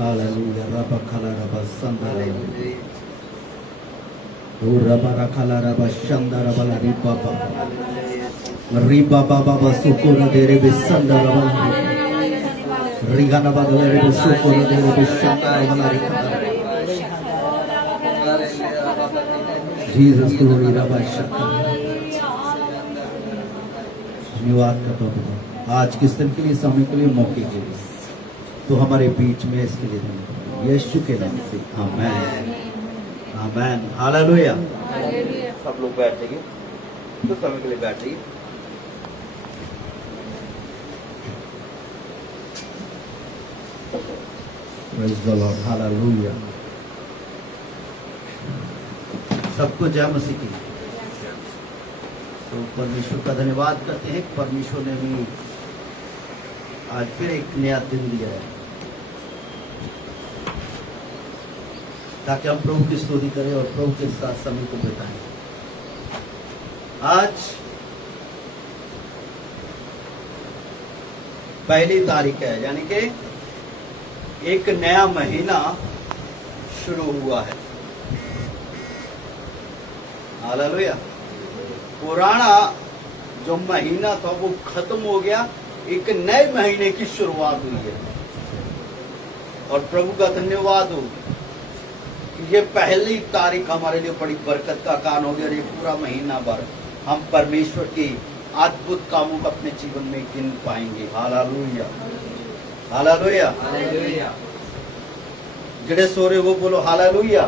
hallelujah. रबा खला रबा संदा ओ रबा रखला रबा शंदा रबा री बाबा री बाबा बाबा सुकोर दे रे बेसंदा रबा री गाना बदले रे सुकोर दे रे बेसंदा रबा री जीसस ग्लोरी रबा शक्ति। धन्यवाद करता हूँ आज किस दिन के लिए, समय के लिए, मौके के लिए, तो हमारे बीच में इसके लिए धन्यवाद यीशु के नाम से। आमेन, आमेन, हालेलुया। सब लोग बैठ जाइए, तो समय के लिए बैठ जाइए। Praise the Lord, hallelujah. सबको जय मसीह की। तो परमेश्वर का धन्यवाद करते हैं, परमेश्वर ने भी आज फिर एक नया दिन दिया है ताकि हम प्रभु की स्तुति करें और प्रभु के साथ समय को बिताएं। आज पहली तारीख है, यानी कि एक नया महीना शुरू हुआ है। हालेलुया। पुराना जो महीना था वो खत्म हो गया, एक नए महीने की शुरुआत हुई है। और प्रभु का धन्यवाद हो कि ये पहली तारीख हमारे लिए बड़ी बरकत का कारण हो गया। और ये पूरा महीना भर हम परमेश्वर के अद्भुत कामों को अपने जीवन में गिन पाएंगे। Hallelujah, hallelujah. जेड़े सो रहे वो बोलो हालेलुया।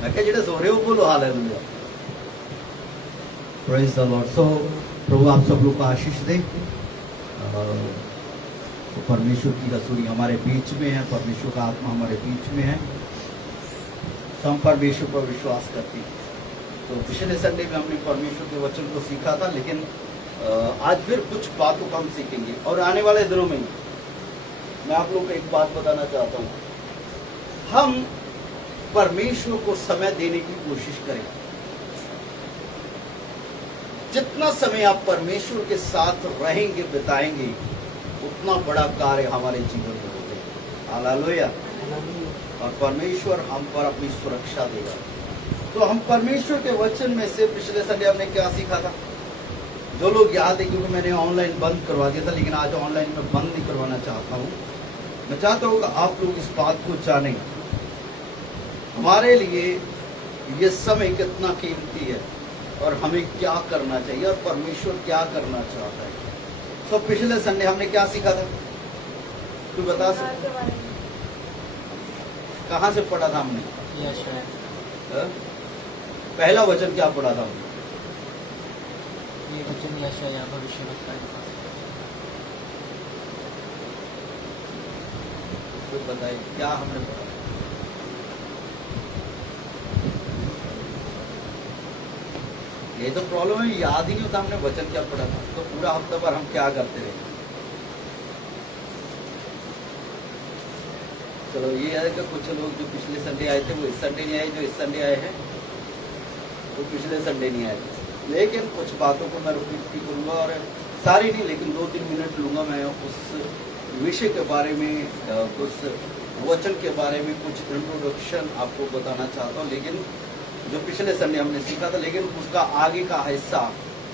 मैं क्या जेड़े सो रहे हो बोलो हालेलुया। Praise the Lord. सो प्रभु आप सब लोग को आशीष दे। तो परमेश्वर की रसूली हमारे बीच में है, परमेश्वर का आत्मा हमारे बीच में है। तो हम परमेश्वर पर विश्वास करते हैं। तो पिछले संडे में हमने परमेश्वर के वचन को सीखा था, लेकिन आज फिर कुछ बातों को हम सीखेंगे। और आने वाले दिनों में मैं आप लोगों को एक बात बताना चाहता हूँ, हम परमेश्वर को समय देने की कोशिश करें। जितना समय आप परमेश्वर के साथ रहेंगे, बिताएंगे, उतना बड़ा कार्य हमारे जीवन में होगा। हालेलुया। और परमेश्वर हम पर अपनी सुरक्षा देगा। तो हम परमेश्वर के वचन में से पिछले संडे हमने क्या सीखा था? जो लोग याद है, क्योंकि मैंने ऑनलाइन बंद करवा दिया था, लेकिन आज ऑनलाइन में बंद नहीं करवाना चाहता हूँ। मैं चाहता हूँ कि आप लोग इस बात को जानें, हमारे लिए ये समय कितना कीमती है और हमें क्या करना चाहिए और परमेश्वर क्या करना चाहता है। तो पिछले संडे हमने क्या सीखा था? तू बता सकते? कहाँ से पढ़ा था हमने? पहला वचन क्या पढ़ा था हमने? ये वचन यशायाह भविष्यवक्ता के पास। तो बताइए क्या हमने पढ़ा? ये तो प्रॉब्लम है, याद ही नहीं होता हमने वचन क्या पढ़ा था। तो पूरा हफ्ता भर हम क्या करते रहे? चलो ये है कि कुछ लोग जो पिछले संडे आए थे वो इस संडे नहीं आए, जो इस संडे आए हैं वो पिछले संडे नहीं आए। लेकिन कुछ बातों को मैं रिपीट भी करूंगा, और सारी नहीं, लेकिन 2-3 मिनट लूंगा। मैं उस विषय के बारे में, उस वचन के बारे में कुछ इंट्रोडक्शन आपको बताना चाहता हूँ। लेकिन जो पिछले संडे हमने सीखा था, लेकिन उसका आगे का हिस्सा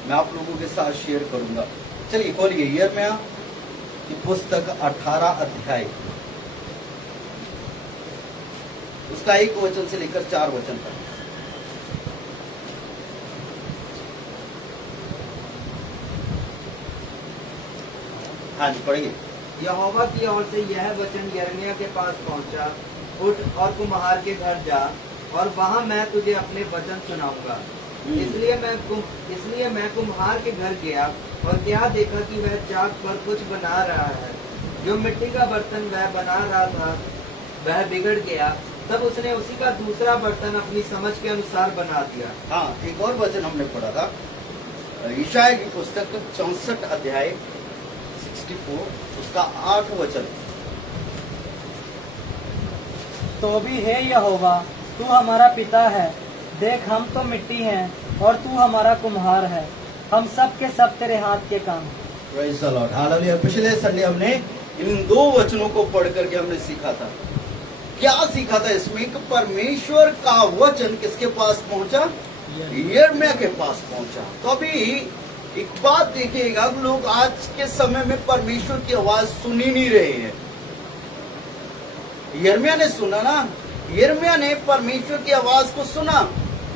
मैं आप लोगों के साथ शेयर करूंगा। चलिए खोलिए यिर्मयाह की पुस्तक 18 अध्याय, उसका 1 वचन से लेकर 4 वचन तक। हाँ जी, पढ़ेंगे। यहोवा की ओर से यह वचन यिर्मयाह के पास पहुंचा, उठ और कुम्हार के घर जा, और वहां मैं तुझे अपने वचन सुनाऊंगा। इसलिए मैं कुम्हार के घर गया और क्या देखा कि वह चाक पर कुछ बना रहा है। जो मिट्टी का बर्तन वह बना रहा था वह बिगड़ गया। तब उसने उसी का दूसरा बर्तन अपनी समझ के अनुसार बना दिया। हाँ, एक और वचन हमने पढ़ा था, यशायाह की पुस्तक 64 अध्याय 64, उसका 8 वचन। तो भी हे यहोवा, तू हमारा पिता है, देख हम तो मिट्टी हैं और तू हमारा कुम्हार है, हम सब के सब तेरे हाथ के काम हैं। Praise the Lord, hallelujah. पिछले संडे हमने इन 2 वचनों को पढ़ करके हमने सीखा था। क्या सीखा था इसमें? कि परमेश्वर का वचन किसके पास पहुंचा? यिर्मयाह के पास पहुंचा। तो अभी एक बात देखिएगा, लोग आज के समय में परमेश्वर की आवाज सुन ही नहीं रहे हैं। यिर्मयाह ने सुना ना, यिर्मयाह ने परमेश्वर की आवाज को सुना।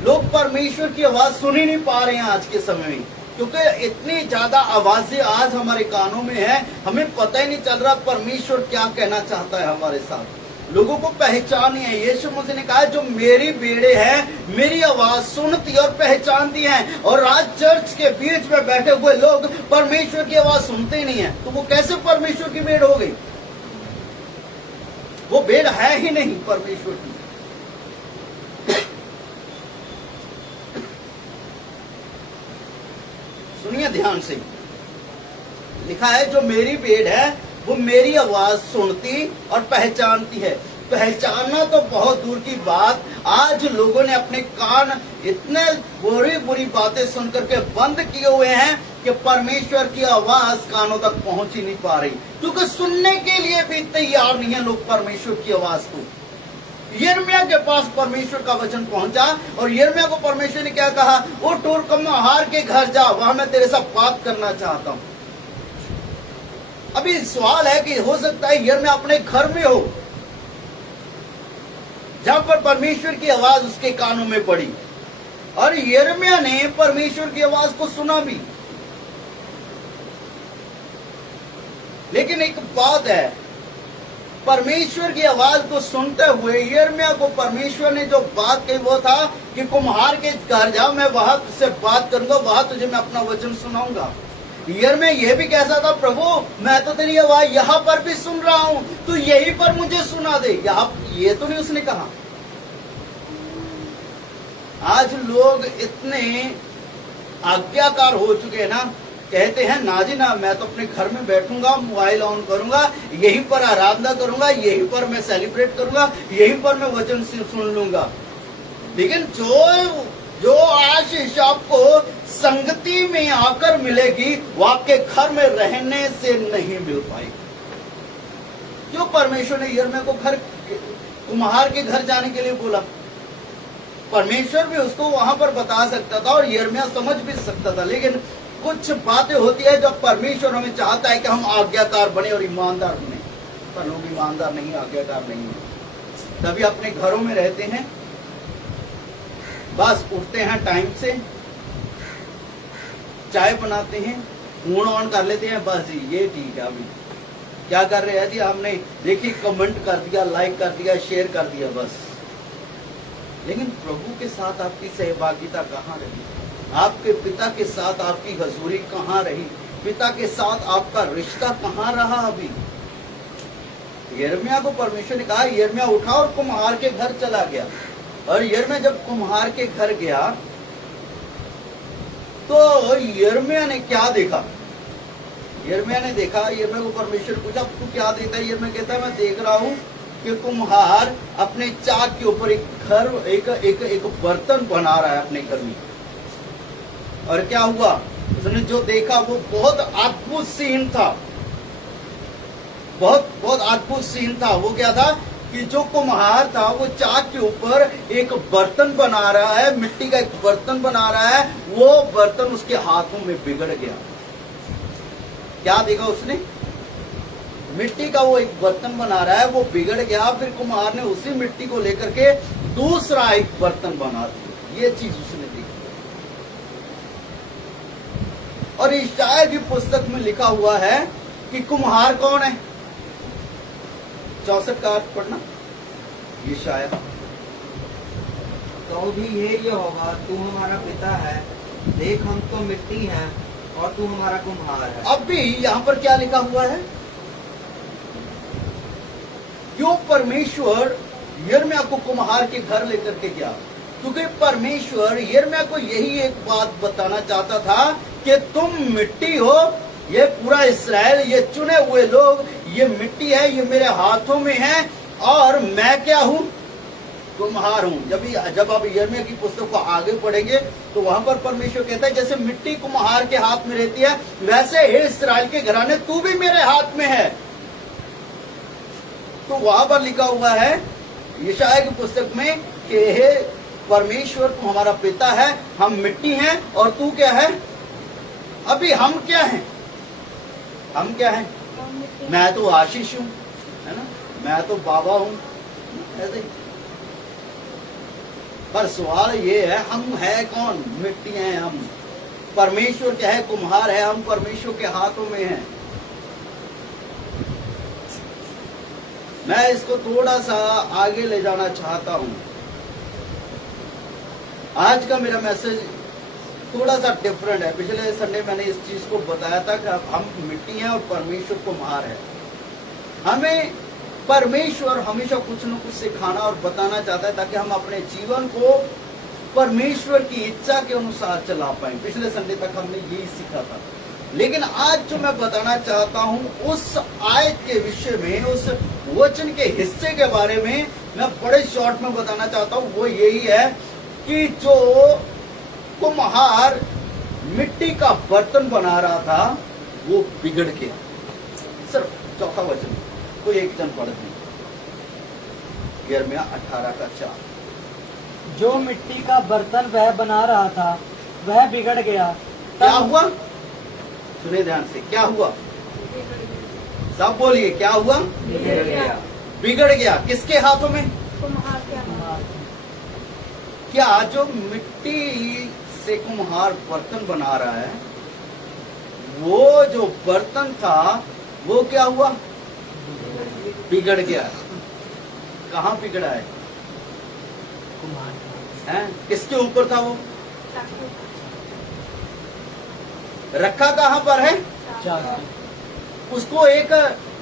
लोग परमेश्वर की आवाज सुन ही नहीं पा रहे हैं आज के समय में, क्योंकि इतनी ज्यादा आवाजें आज हमारे कानों में है, हमें पता ही नहीं चल रहा परमेश्वर क्या कहना चाहता है हमारे साथ। लोगों को पहचान है। यीशु मसीह ने कहा, जो मेरी बेड़े हैं मेरी आवाज सुनती और पहचानती हैं। और आज चर्च के बीच में बैठे हुए लोग परमेश्वर की आवाज सुनते ही नहीं है, तो वो कैसे परमेश्वर की बेड़ हो गई? वो बेड़ है ही नहीं परमेश्वर की। सुनिए ध्यान से, लिखा है जो मेरी बेड़ है वो मेरी आवाज सुनती और पहचानती है। पहचानना तो बहुत दूर की बात, आज लोगों ने अपने कान इतने बुरी बुरी बातें सुन करके बंद किए हुए हैं कि परमेश्वर की आवाज कानों तक पहुंच ही नहीं पा रही, क्योंकि सुनने के लिए भी तैयार नहीं है लोग परमेश्वर की आवाज को। यिर्मयाह के पास परमेश्वर का वचन पहुंचा और यिर्मयाह को परमेश्वर ने क्या कहा? उठ और कुम्हार के घर जा, वहां मैं तेरे साथ बात करना चाहता हूं। अभी सवाल है कि हो सकता है यिर्मयाह अपने घर में हो, जहां पर परमेश्वर की आवाज उसके कानों में पड़ी, और यिर्मयाह ने परमेश्वर की आवाज को सुना भी। लेकिन एक बात है, परमेश्वर की आवाज को सुनते हुए यिर्मयाह को परमेश्वर ने जो बात कही वो था कि कुम्हार के घर जाओ, मैं वहां तुझसे बात करूंगा, वहां तुझे मैं अपना वचन सुनाऊंगा। यिर्मयाह यह भी कैसा था, प्रभु मैं तो तेरी आवाज यहाँ पर भी सुन रहा हूं, तू यहीं पर मुझे सुना दे। यहाँ ये तो नहीं उसने कहा। आज लोग इतने आज्ञाकार हो चुके हैं ना, कहते हैं ना जी ना, मैं तो अपने घर में बैठूंगा, मोबाइल ऑन करूंगा, यहीं पर आराधना करूंगा, यहीं पर मैं सेलिब्रेट करूंगा, यहीं पर मैं वचन सुन लूंगा। लेकिन जो आशीष आपको संगति में आकर मिलेगी, वो आपके घर में रहने से नहीं मिल पाएगी। क्यों परमेश्वर ने यिर्मयाह को कुम्हार के घर जाने के लिए बोला? परमेश्वर भी उसको वहां पर बता सकता था और यिर्मयाह समझ भी सकता था, लेकिन कुछ बातें होती है जब परमेश्वर हमें चाहता है कि हम आज्ञाकार बने और ईमानदार बने, पर लोग ईमानदार नहीं, आज्ञाकार नहीं है। तभी अपने घरों में रहते हैं, बस उठते हैं टाइम से, चाय बनाते हैं, फोन ऑन कर लेते हैं, बस जी ये ठीक है। अभी क्या कर रहे हैं जी? हमने देखिए कमेंट कर दिया, लाइक कर दिया, शेयर कर दिया, बस। लेकिन प्रभु के साथ आपकी सहभागिता कहाँ रही? आपके पिता के साथ आपकी हजूरी कहाँ रही? पिता के साथ आपका रिश्ता कहाँ रहा? अभी यिर्मयाह को परमेश्वर ने कहा, यिर्मयाह उठा और कुम्हार के घर चला गया। और यिर्मयाह जब कुम्हार के घर गया तो यिर्मयाह ने क्या देखा? यिर्मयाह ने देखा, यिर्मयाह को परमेश्वर पूछा तू क्या देखता है? यिर्मयाह कहता है मैं देख रहा हूं कि कुम्हार अपने चाक के ऊपर एक बर्तन बना रहा है अपने घर में। और क्या हुआ? उसने जो देखा वो बहुत अद्भुत सीन था, बहुत अद्भुत सीन था। वो क्या था कि जो कुम्हार था वो चाक के ऊपर एक बर्तन बना रहा है, मिट्टी का एक बर्तन बना रहा है, वो बर्तन उसके हाथों में बिगड़ गया। क्या देखा उसने? मिट्टी का वो एक बर्तन बना रहा है, वो बिगड़ गया। फिर कुम्हार ने उसी मिट्टी को लेकर के दूसरा एक बर्तन बना दिया। ये चीज उसने देखी। और यशायाह की पुस्तक में लिखा हुआ है कि कुम्हार कौन है? 64 का अर्थ पढ़ना, यशायाह। तो भी हे यहोवा तू हमारा पिता है, देख हम तो मिट्टी हैं और तू हमारा कुम्हार है। अब भी यहाँ पर क्या लिखा हुआ है? क्यों परमेश्वर यिर्मयाह को कुम्हार के घर लेकर के गया? क्योंकि परमेश्वर यिर्मयाह को यही एक बात बताना चाहता था कि तुम मिट्टी हो, ये पूरा इस्राएल, ये चुने हुए लोग, ये मिट्टी है, ये मेरे हाथों में है, और मैं क्या हूं? कुम्हार हूं। जब आप यिर्मयाह की पुस्तक को आगे पढ़ेंगे तो वहां पर परमेश्वर कहता है जैसे मिट्टी कुम्हार के हाथ में रहती है, वैसे हे इस्राएल के घराने तू भी मेरे हाथ में है। तो वहां पर लिखा हुआ है यशायाह की पुस्तक में कि हे परमेश्वर तू हमारा पिता है, हम मिट्टी हैं और तू क्या है? अभी हम क्या हैं? हम क्या हैं? मैं तो आशीष हूं, है ना, मैं तो बाबा हूं, ऐसे ही। पर सवाल ये है, हम है कौन? मिट्टी हैं हम। परमेश्वर क्या है? कुम्हार है, हम परमेश्वर के हाथों में हैं। मैं इसको थोड़ा सा आगे ले जाना चाहता हूं। आज का मेरा मैसेज थोड़ा सा डिफरेंट है। पिछले संडे मैंने इस चीज को बताया था कि हम मिट्टी हैं और परमेश्वर कुम्हार है। हमें परमेश्वर हमेशा कुछ न कुछ सिखाना और बताना चाहता है ताकि हम अपने जीवन को परमेश्वर की इच्छा के अनुसार चला पाए। पिछले संडे तक हमने यही सीखा था, लेकिन आज जो मैं बताना चाहता हूं उस आयत के विषय में, उस वचन के हिस्से के बारे में मैं बड़े शॉर्ट में बताना चाहता हूं। वो यही है कि जो कुम्हार मिट्टी का बर्तन बना रहा था वो बिगड़ गया। सिर्फ चौथा वचन कोई एक जन पढ़ दी, यिर्मयाह 18:4। जो मिट्टी का बर्तन वह बना रहा था वह बिगड़ गया। क्या हुआ? सुने ध्यान से, क्या हुआ? सब बोलिए, क्या हुआ? बिगड़ गया। बिगड़ गया। किसके हाथों में? कुम्हार के हाथ। क्या जो मिट्टी से कुम्हार बर्तन बना रहा है, वो जो बर्तन था वो क्या हुआ? बिगड़ गया। कहाँ बिगड़ा है? हैं? किसके ऊपर था वो? रखा कहाँ पर है? उसको एक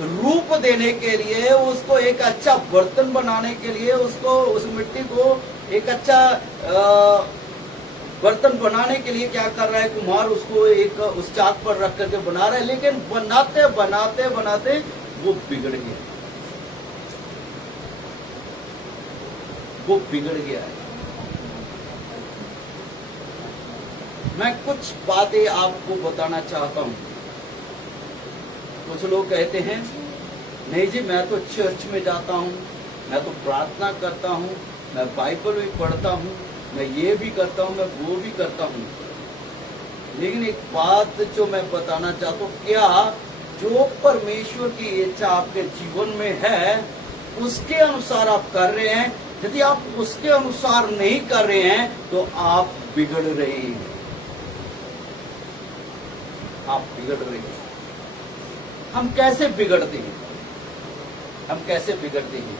रूप देने के लिए, उसको एक अच्छा बर्तन बनाने के लिए, उसको उस मिट्टी को एक अच्छा बर्तन बनाने के लिए क्या कर रहा है कुम्हार, उसको एक उस चाक पर रख करके बना रहा है, लेकिन बनाते बनाते बनाते वो बिगड़ गया, वो बिगड़ गया है। मैं कुछ बातें आपको बताना चाहता हूं। कुछ लोग कहते हैं नहीं जी मैं तो चर्च में जाता हूं, मैं तो प्रार्थना करता हूं, मैं बाइबल भी पढ़ता हूं, मैं ये भी करता हूं, मैं वो भी करता हूं। लेकिन एक बात जो मैं बताना चाहता हूं, क्या जो परमेश्वर की इच्छा आपके जीवन में है उसके अनुसार आप कर रहे हैं? यदि आप उसके अनुसार नहीं कर रहे हैं तो आप बिगड़ रहे हैं, आप बिगड़ रहे हैं। हम कैसे बिगड़ते हैं? हम कैसे बिगड़ते हैं?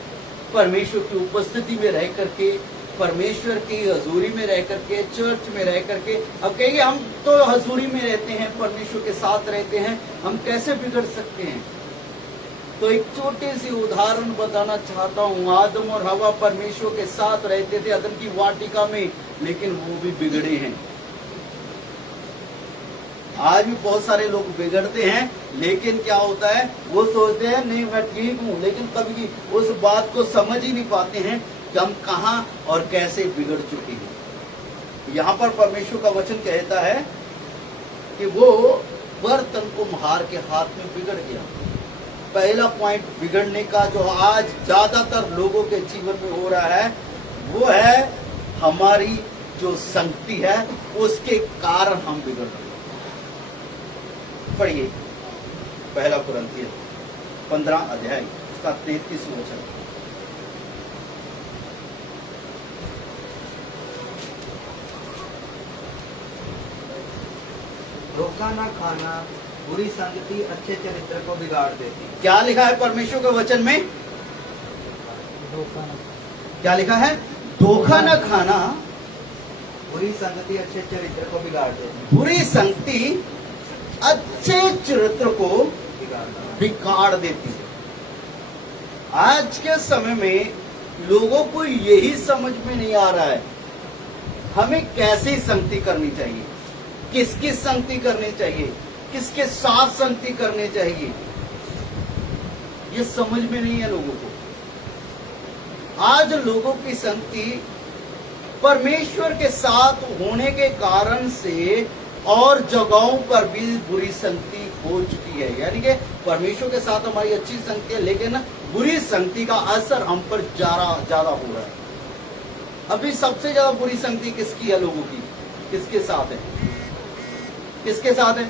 परमेश्वर की उपस्थिति में रह करके, परमेश्वर की हजूरी में रह करके, चर्च में रह करके। अब कहिए हम तो हजूरी में रहते हैं, परमेश्वर के साथ रहते हैं, हम कैसे बिगड़ सकते हैं? तो एक छोटी सी उदाहरण बताना चाहता हूँ। आदम और हवा परमेश्वर के साथ रहते थे अदन की वाटिका में, लेकिन वो भी बिगड़े हैं। आज भी बहुत सारे लोग बिगड़ते हैं, लेकिन क्या होता है वो सोचते हैं नहीं मैं ठीक हूँ, लेकिन कभी उस बात को समझ ही नहीं पाते हैं कि हम कहाँ और कैसे बिगड़ चुके हैं। यहाँ पर परमेश्वर का वचन कहता है कि वो बर्तन कुम्हार के हाथ में बिगड़ गया। पहला पॉइंट बिगड़ने का जो आज ज्यादातर लोगों के जीवन में हो रहा है वो है हमारी जो संगति है, उसके कारण हम बिगड़ रहे हैं। पढ़िए पहला कुरिन्थियों 15 अध्याय उसका 33 वचन। धोखा न खाना, बुरी संगति अच्छे चरित्र को बिगाड़ देती है। क्या लिखा है परमेश्वर के वचन में? क्या लिखा है? धोखा न खाना, बुरी संगति अच्छे चरित्र को बिगाड़ देती है। बुरी संगति अच्छे चरित्र को बिगाड़ना। बिगाड़ देती है। आज के समय में लोगों को यही समझ में नहीं आ रहा है हमें कैसी संगति करनी चाहिए, किसकी संगति करनी चाहिए, किसके साथ संगति करनी चाहिए, ये समझ में नहीं है लोगों को। आज लोगों की संगति परमेश्वर के साथ होने के कारण से और जगहों पर भी बुरी संगति हो चुकी है। यानी कि परमेश्वर के साथ हमारी अच्छी संगति है, लेकिन बुरी संगति का असर हम पर ज्यादा हो रहा है। अभी सबसे ज्यादा बुरी संगति किसकी है लोगों की? किसके साथ है? किसके साथ है?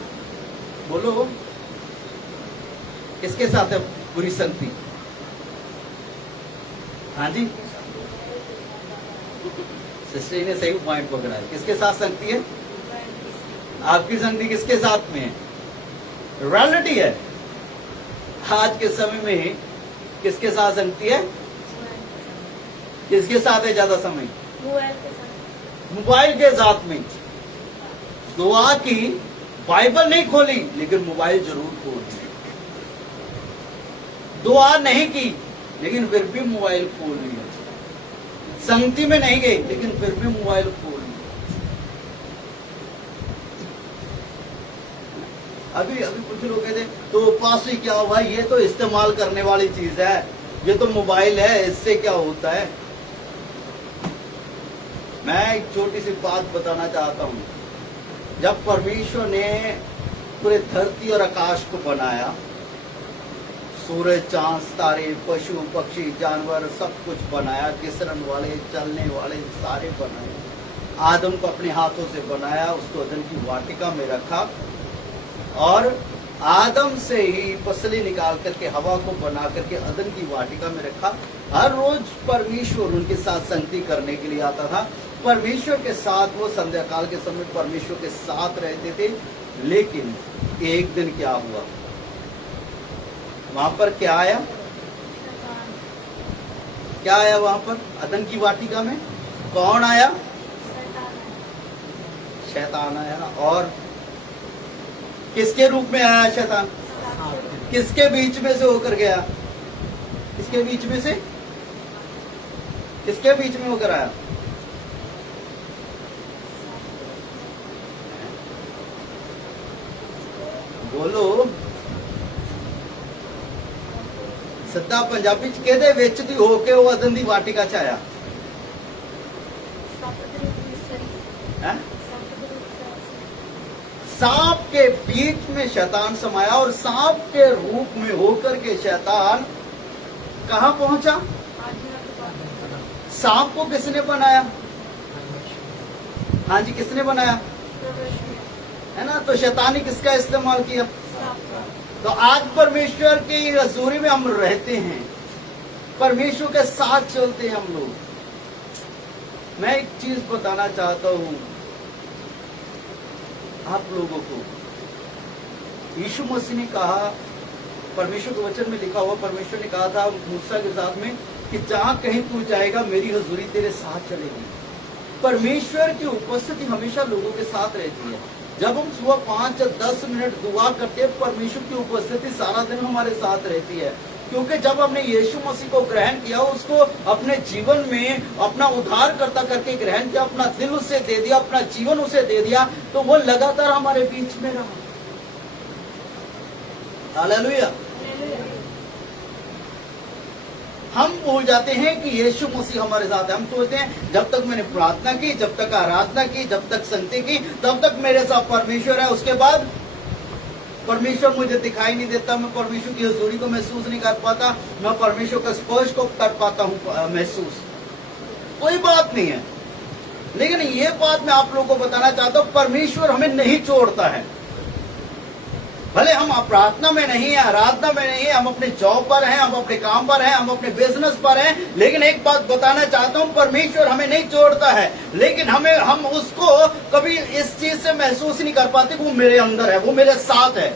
बोलो, किसके साथ है बुरी संगति? हाँ जी, सिस्टर ने सही पॉइंट पकड़ा है। किसके साथ संगति है? आपकी संगति किसके साथ में है? रियलिटी है। आज के समय में किसके साथ संगति है? किसके साथ है ज्यादा समय? मोबाइल के साथ में। दुआ की, बाइबल नहीं खोली लेकिन मोबाइल जरूर खोल ली। दुआ नहीं की लेकिन फिर भी मोबाइल खोल लिया। संगति में नहीं गई लेकिन फिर भी मोबाइल खोल लिया। अभी कुछ लोग कहते तो पास ही क्या हुआ, ये तो इस्तेमाल करने वाली चीज है, ये तो मोबाइल है, इससे क्या होता है। मैं एक छोटी सी बात बताना चाहता हूं। जब परमेश्वर ने पूरे धरती और आकाश को बनाया, सूरज, चांद, तारे, पशु पक्षी, जानवर सब कुछ बनाया, किसरन वाले, चलने वाले सारे बनाए। आदम को अपने हाथों से बनाया, उसको अदन की वाटिका में रखा और आदम से ही पसली निकाल करके हवा को बना करके अदन की वाटिका में रखा। हर रोज परमेश्वर उनके साथ संगति करने के लिए आता था। परमेश्वर के साथ वो संध्या काल के समय परमेश्वर के साथ रहते थे। लेकिन एक दिन क्या हुआ, वहां पर क्या आया? क्या आया वहां पर अदन की वाटिका में? कौन आया? शैतान आया। और किसके रूप में आया शैतान? किसके बीच में से होकर गया? किसके बीच में से? किसके बीच में होकर आया? बोलो सिद्धा पंजाबी च कहदे विच दी होके वो अदन दी वाटिका च आया हैं? सांप के बीच में शैतान समाया और सांप के रूप में होकर के शैतान कहां पहुंचा? सांप को किसने बनाया? हाँ जी, किसने बनाया? है ना। तो शैतान ने किसका इस्तेमाल किया? तो आज परमेश्वर की हजूरी में हम रहते हैं, परमेश्वर के साथ चलते हैं हम लोग। मैं एक चीज बताना चाहता हूं आप लोगों को। यीशु मसीह ने कहा, परमेश्वर के वचन में लिखा हुआ, परमेश्वर ने कहा था मूसा के साथ में कि जहां कहीं तू जाएगा मेरी हजूरी तेरे साथ चलेगी। परमेश्वर की उपस्थिति हमेशा लोगों के साथ रहती है। जब हम सुबह 5 या 10 मिनट दुआ करते हैं, परमेश्वर की उपस्थिति सारा दिन हमारे साथ रहती है। क्योंकि जब हमने यीशु मसीह को ग्रहण किया, उसको अपने जीवन में अपना उद्धारकर्ता करके ग्रहण किया, अपना दिल उसे दे दिया, अपना जीवन उसे दे दिया, तो वो लगातार हमारे बीच में रहा। हालेलुया। हम भूल जाते हैं कि यीशु मसीह हमारे साथ है। हम सोचते हैं जब तक मैंने प्रार्थना की, जब तक आराधना की, जब तक संगति की, तब तक मेरे साथ परमेश्वर है। उसके बाद परमेश्वर मुझे दिखाई नहीं देता, मैं परमेश्वर की हजूरी को महसूस नहीं कर पाता, मैं परमेश्वर का स्पर्श को कर पाता हूं महसूस। कोई बात नहीं है, लेकिन ये बात मैं आप लोगों को बताना चाहता हूं, परमेश्वर हमें नहीं छोड़ता है। भले हम प्रार्थना में नहीं है, आराधना में नहीं है, हम अपने जॉब पर हैं, हम अपने काम पर हैं, हम अपने बिजनेस पर हैं, लेकिन एक बात बताना चाहता हूं, परमेश्वर हमें नहीं छोड़ता है। लेकिन हम उसको कभी इस चीज से महसूस नहीं कर पाते कि वो मेरे अंदर है, वो मेरे साथ है।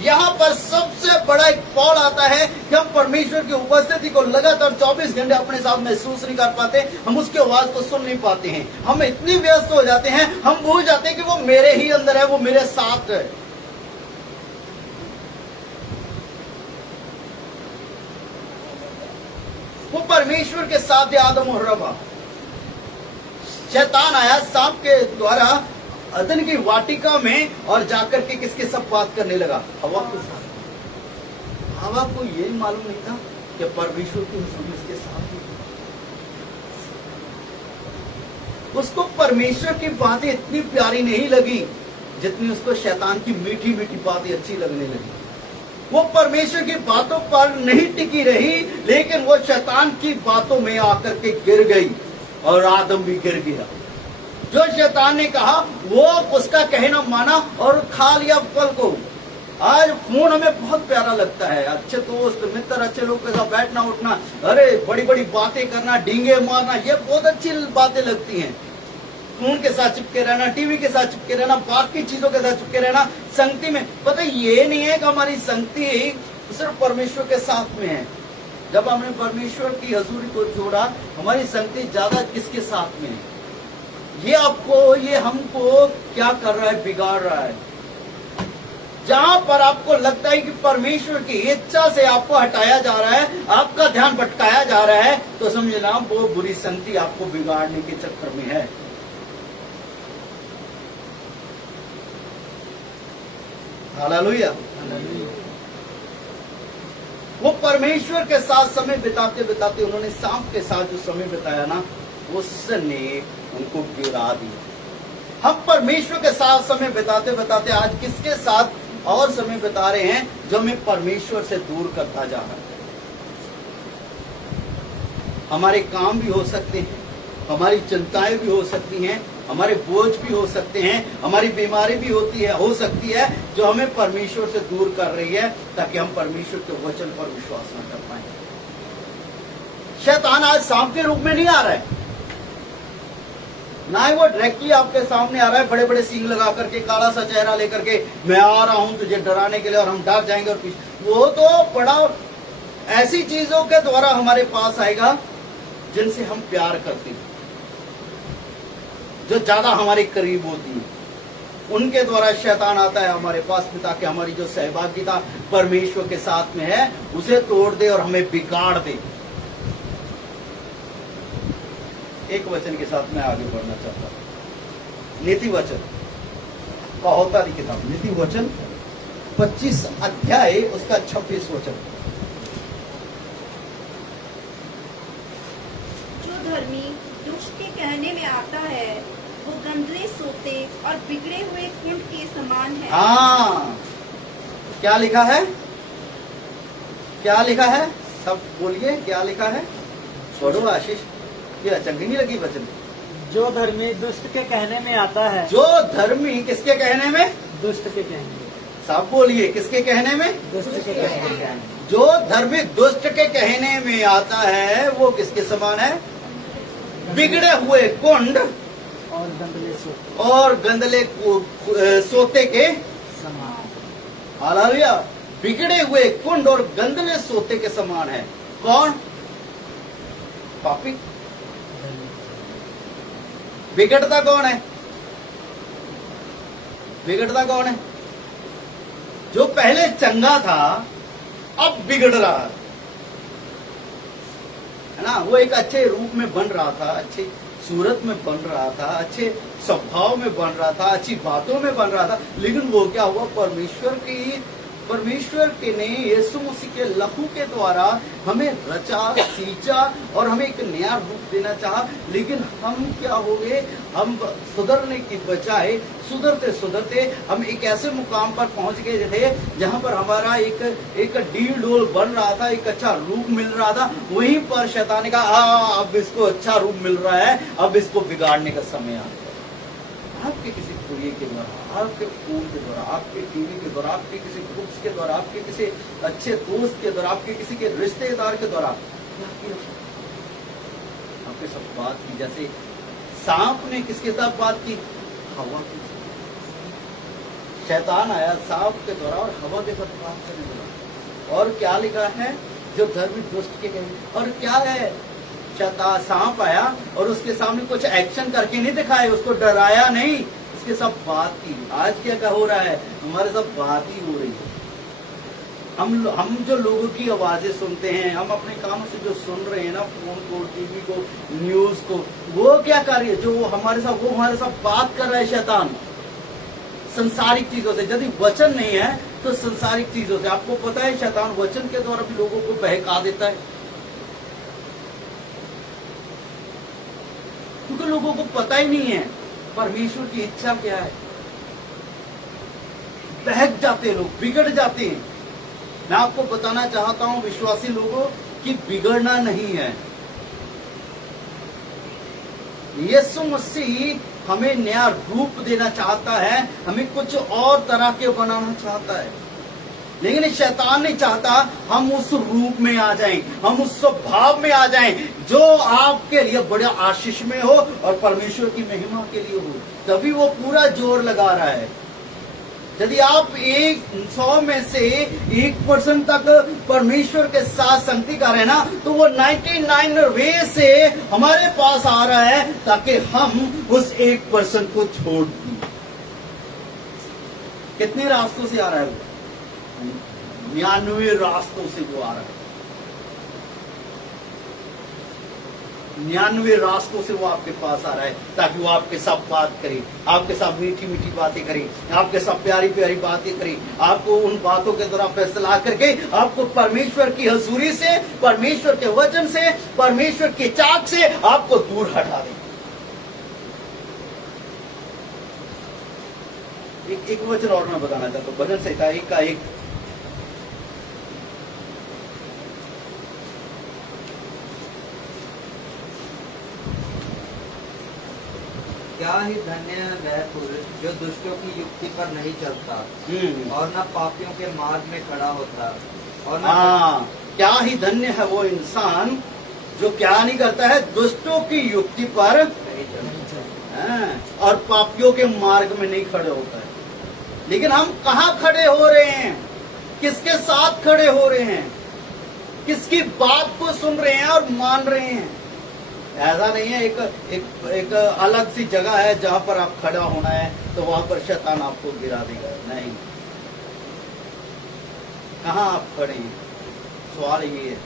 यहाँ पर सबसे बड़ा एक फॉल आता है कि हम परमेश्वर की उपस्थिति को लगातार 24 घंटे अपने साथ महसूस नहीं कर पाते, हम उसकी आवाज को सुन नहीं पाते हैं। हम इतनी व्यस्त हो जाते हैं, हम भूल जाते हैं कि वो मेरे ही अंदर है, वो मेरे साथ है। वो परमेश्वर के साथ आदम और हव्वा। शैतान आया सांप के द्वारा अदन की वाटिका में और जाकर के किसके सब बात करने लगा? हव्वा के साथ। हव्वा को ये मालूम नहीं था कि परमेश्वर की हुजूरी इसके साथ है। उसको परमेश्वर की बातें इतनी प्यारी नहीं लगी जितनी उसको शैतान की मीठी मीठी बातें अच्छी लगने लगी। वो परमेश्वर की बातों पर नहीं टिकी रही, लेकिन वो शैतान की बातों में आकर के गिर गई और आदम भी गिर गया। जो शैतान ने कहा वो उसका कहना माना और खा लिया फल को। आज फोन हमें बहुत प्यारा लगता है, अच्छे दोस्त मित्र, अच्छे लोग के साथ बैठना उठना, अरे बड़ी बड़ी बातें करना, डींगे मारना, ये बहुत अच्छी बातें लगती हैं। फोन के साथ चिपके रहना, टीवी के साथ चिपके रहना, बाकी चीजों के साथ चिपके रहना, संगति में। पता ये नहीं है कि हमारी संगति सिर्फ परमेश्वर के साथ में है। जब हमने परमेश्वर की हजूरी को जोड़ा, हमारी संगति ज्यादा किसके साथ में है? ये आपको, ये हमको क्या कर रहा है? बिगाड़ रहा है। जहां पर आपको लगता है कि परमेश्वर की इच्छा से आपको हटाया जा रहा है, आपका ध्यान भटकाया जा रहा है, तो समझना वो बुरी संगति आपको बिगाड़ने के चक्कर में है। हालेलुया। वो परमेश्वर के साथ समय बिताते बिताते उन्होंने सांप के साथ जो समय बिताया ना, उसने उनको गिरा दिया। हम परमेश्वर के साथ समय बिताते बिताते आज किसके साथ और समय बिता रहे हैं जो हमें परमेश्वर से दूर करता जा रहा है। हमारे काम भी हो सकते हैं, हमारी चिंताएं भी हो सकती हैं, हमारे बोझ भी हो सकते हैं, हमारी बीमारी भी हो सकती है जो हमें परमेश्वर से दूर कर रही है, ताकि हम परमेश्वर के वचन पर विश्वास न कर पाए। शैतान आज सांप के रूप में नहीं आ रहा है, ना ही वो डायरेक्टली आपके सामने आ रहा है बड़े बड़े सींग लगा करके, काला सा चेहरा लेकर के, मैं आ रहा हूं तुझे डराने के लिए और हम डर जाएंगे और पीछे। वो तो बड़ा ऐसी चीजों के द्वारा हमारे पास आएगा जिनसे हम प्यार करते हैं, जो ज्यादा हमारे करीब होती है, उनके द्वारा शैतान आता है हमारे पास में, ताकि हमारी जो सहभागिता परमेश्वर के साथ में है उसे तोड़ दे और हमें बिगाड़ दे। एक वचन के साथ मैं आगे बढ़ना चाहता हूं, नीति वचन, कहोता की किताब नीति वचन 25 अध्याय उसका 26 वचन। जो धर्मी दुष्ट के कहने में आता है वो गंदले सोते और बिगड़े हुए कुंड के समान है। हाँ, क्या लिखा है? क्या लिखा है? सब बोलिए, क्या लिखा है? छोड़ो आशीष, क्या चंगी नहीं लगी वचन? जो धर्मी दुष्ट के कहने में आता है, जो धर्मी किसके कहने में? दुष्ट के कहने में, सब बोलिए, किसके कहने में? दुष्ट के कहने में, जो धर्मी दुष्ट के कहने में आता है वो किसके समान है? बिगड़े हुए कुंड और गंदले सोते और गंदले सोते के समान। हालेलुया। बिगड़े हुए कुंड और गंदले सोते के समान है। कौन? पापी। बिगड़ता कौन है? बिगड़ता कौन है? जो पहले चंगा था अब बिगड़ रहा है ना। वो एक अच्छे रूप में बन रहा था, अच्छे सूरत में बन रहा था, अच्छे स्वभाव में बन रहा था, अच्छी बातों में बन रहा था, लेकिन वो क्या हुआ? परमेश्वर के ने यीशु मसीह के लहू के द्वारा हमें रचा, सींचा और हमें एक नया रूप देना चाहा, लेकिन हम क्या हो गए? हम सुधरने की बजाय सुधरते सुधरते हम एक ऐसे मुकाम पर पहुंच गए थे जहां पर हमारा एक डील डोल बन रहा था, एक अच्छा रूप मिल रहा था। वहीं पर शैतान ने कहा अब इसको अच्छा रूप मिल रहा है, अब इसको बिगाड़ने का समय आ गया। आपके किसी कुरियर के द्वारा, आपके फोन के द्वारा, आपके टीवी के द्वारा, आपके किसी ग्रुप्स के द्वारा, आपके किसी अच्छे दोस्त के द्वारा, आपके किसी के रिश्तेदार के द्वारा आपके सब बात की। जैसे सांप ने किसके साथ बात की? हवा की। शैतान आया सांप के द्वारा और हवा के साथ बात करने लगा। और क्या लिखा है? जो धर्मी दुष्ट के कहे। और क्या है? सांप आया और उसके सामने कुछ एक्शन करके नहीं दिखाए, उसको डराया नहीं, उसके सब बात की। आज क्या हो रहा है? हमारे सब बात ही हो रही है। हम जो लोगों की आवाजें सुनते हैं, हम अपने कानों से जो सुन रहे हैं ना, फोन को, टीवी को, न्यूज को, वो क्या कर रही है? जो हमारे साथ बात कर रहा है शैतान संसारिक चीजों से। यदि वचन नहीं है तो संसारिक चीजों से। आपको पता है शैतान वचन के द्वारा भी लोगों को बहका देता है, क्योंकि लोगों को पता ही नहीं है परमेश्वर की इच्छा क्या है। बहक जाते लोग, बिगड़ जाते हैं। मैं आपको बताना चाहता हूं विश्वासी लोगों कि बिगड़ना नहीं है। यीशु मसीह हमें नया रूप देना चाहता है, हमें कुछ और तरह के बनाना चाहता है, लेकिन शैतान नहीं चाहता हम उस रूप में आ जाएं, हम उस स्वभाव में आ जाएं जो आपके लिए बड़े आशीष में हो और परमेश्वर की महिमा के लिए हो। तभी वो पूरा जोर लगा रहा है। यदि आप 100 में से 1% तक परमेश्वर के साथ संगति कर रहे हैं ना, तो वो 99 वे से हमारे पास आ रहा है ताकि हम उस 1% को छोड़ दें। कितने रास्तों से आ रहा है वो? 99 रास्तों से वो आ रहा है। 99 रास्तों से वो आपके पास आ रहा है ताकि वो आपके साथ बात करे, आपके साथ मीठी मीठी बातें करे, आपके साथ प्यारी प्यारी बातें करे, आपको उन बातों के द्वारा फैसला करके आपको परमेश्वर की हजूरी से, परमेश्वर के वचन से, परमेश्वर के चाक से आपको दूर हटा दे। एक वचन और मैं बताना चाहता हूं, भजन संहिता 1 का 1। क्या ही धन्य है वह पुरुष जो दुष्टों की युक्ति पर नहीं चलता और न पापियों के मार्ग में खड़ा होता और न क्या ही धन्य है वो इंसान जो क्या नहीं करता है? दुष्टों की युक्ति पर नहीं चलता और पापियों के मार्ग में नहीं खड़े होता है। लेकिन हम कहाँ खड़े हो रहे हैं? किसके साथ खड़े हो रहे हैं? किसकी बात को सुन रहे हैं और मान रहे हैं? ऐसा नहीं है एक अलग सी जगह है जहां पर आप खड़ा होना है तो वहां पर शैतान आपको गिरा देगा। नहीं, कहाँ आप खड़े हैं? सवाल ये है।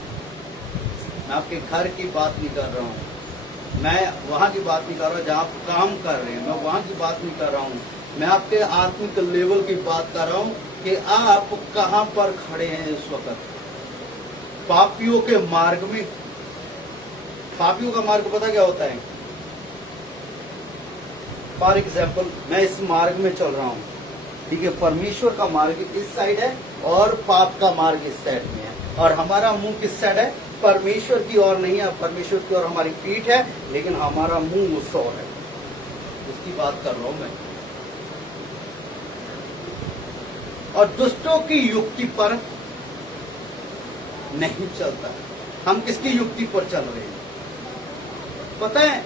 मैं आपके घर की बात नहीं कर रहा हूँ, मैं वहां की बात नहीं कर रहा हूँ जहाँ आप काम कर रहे हैं, मैं वहां की बात नहीं कर रहा हूँ, मैं आपके आत्मिक लेवल की बात कर रहा हूँ कि आप कहां पर खड़े हैं इस वक्त। पापियों के मार्ग में। पापियों का मार्ग पता क्या होता है? फॉर एग्जाम्पल, मैं इस मार्ग में चल रहा हूं, ठीक है। परमेश्वर का मार्ग इस साइड है और पाप का मार्ग इस साइड में है, और हमारा मुंह किस साइड है? परमेश्वर की ओर नहीं है। परमेश्वर की ओर हमारी पीठ है, लेकिन हमारा मुंह उस ओर है। उसकी बात कर रहा हूं मैं। और दुष्टों की युक्ति पर नहीं चलता। हम किसकी युक्ति पर चल रहे हैं? पता है,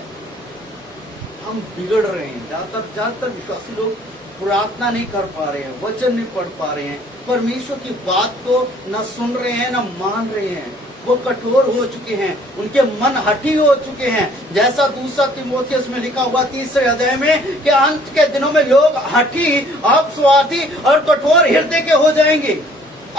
हम बिगड़ रहे हैं। ज्यादातर विश्वासी लोग प्रार्थना नहीं कर पा रहे हैं, वचन नहीं पढ़ पा रहे हैं, परमेश्वर की बात को न सुन रहे हैं न मान रहे हैं। वो कठोर हो चुके हैं, उनके मन हठी हो चुके हैं। जैसा दूसरा तीमुथियुस में लिखा हुआ 3 अध्याय में कि अंत के दिनों में लोग हठी, अपस्वार्थी और कठोर हृदय के हो जाएंगे।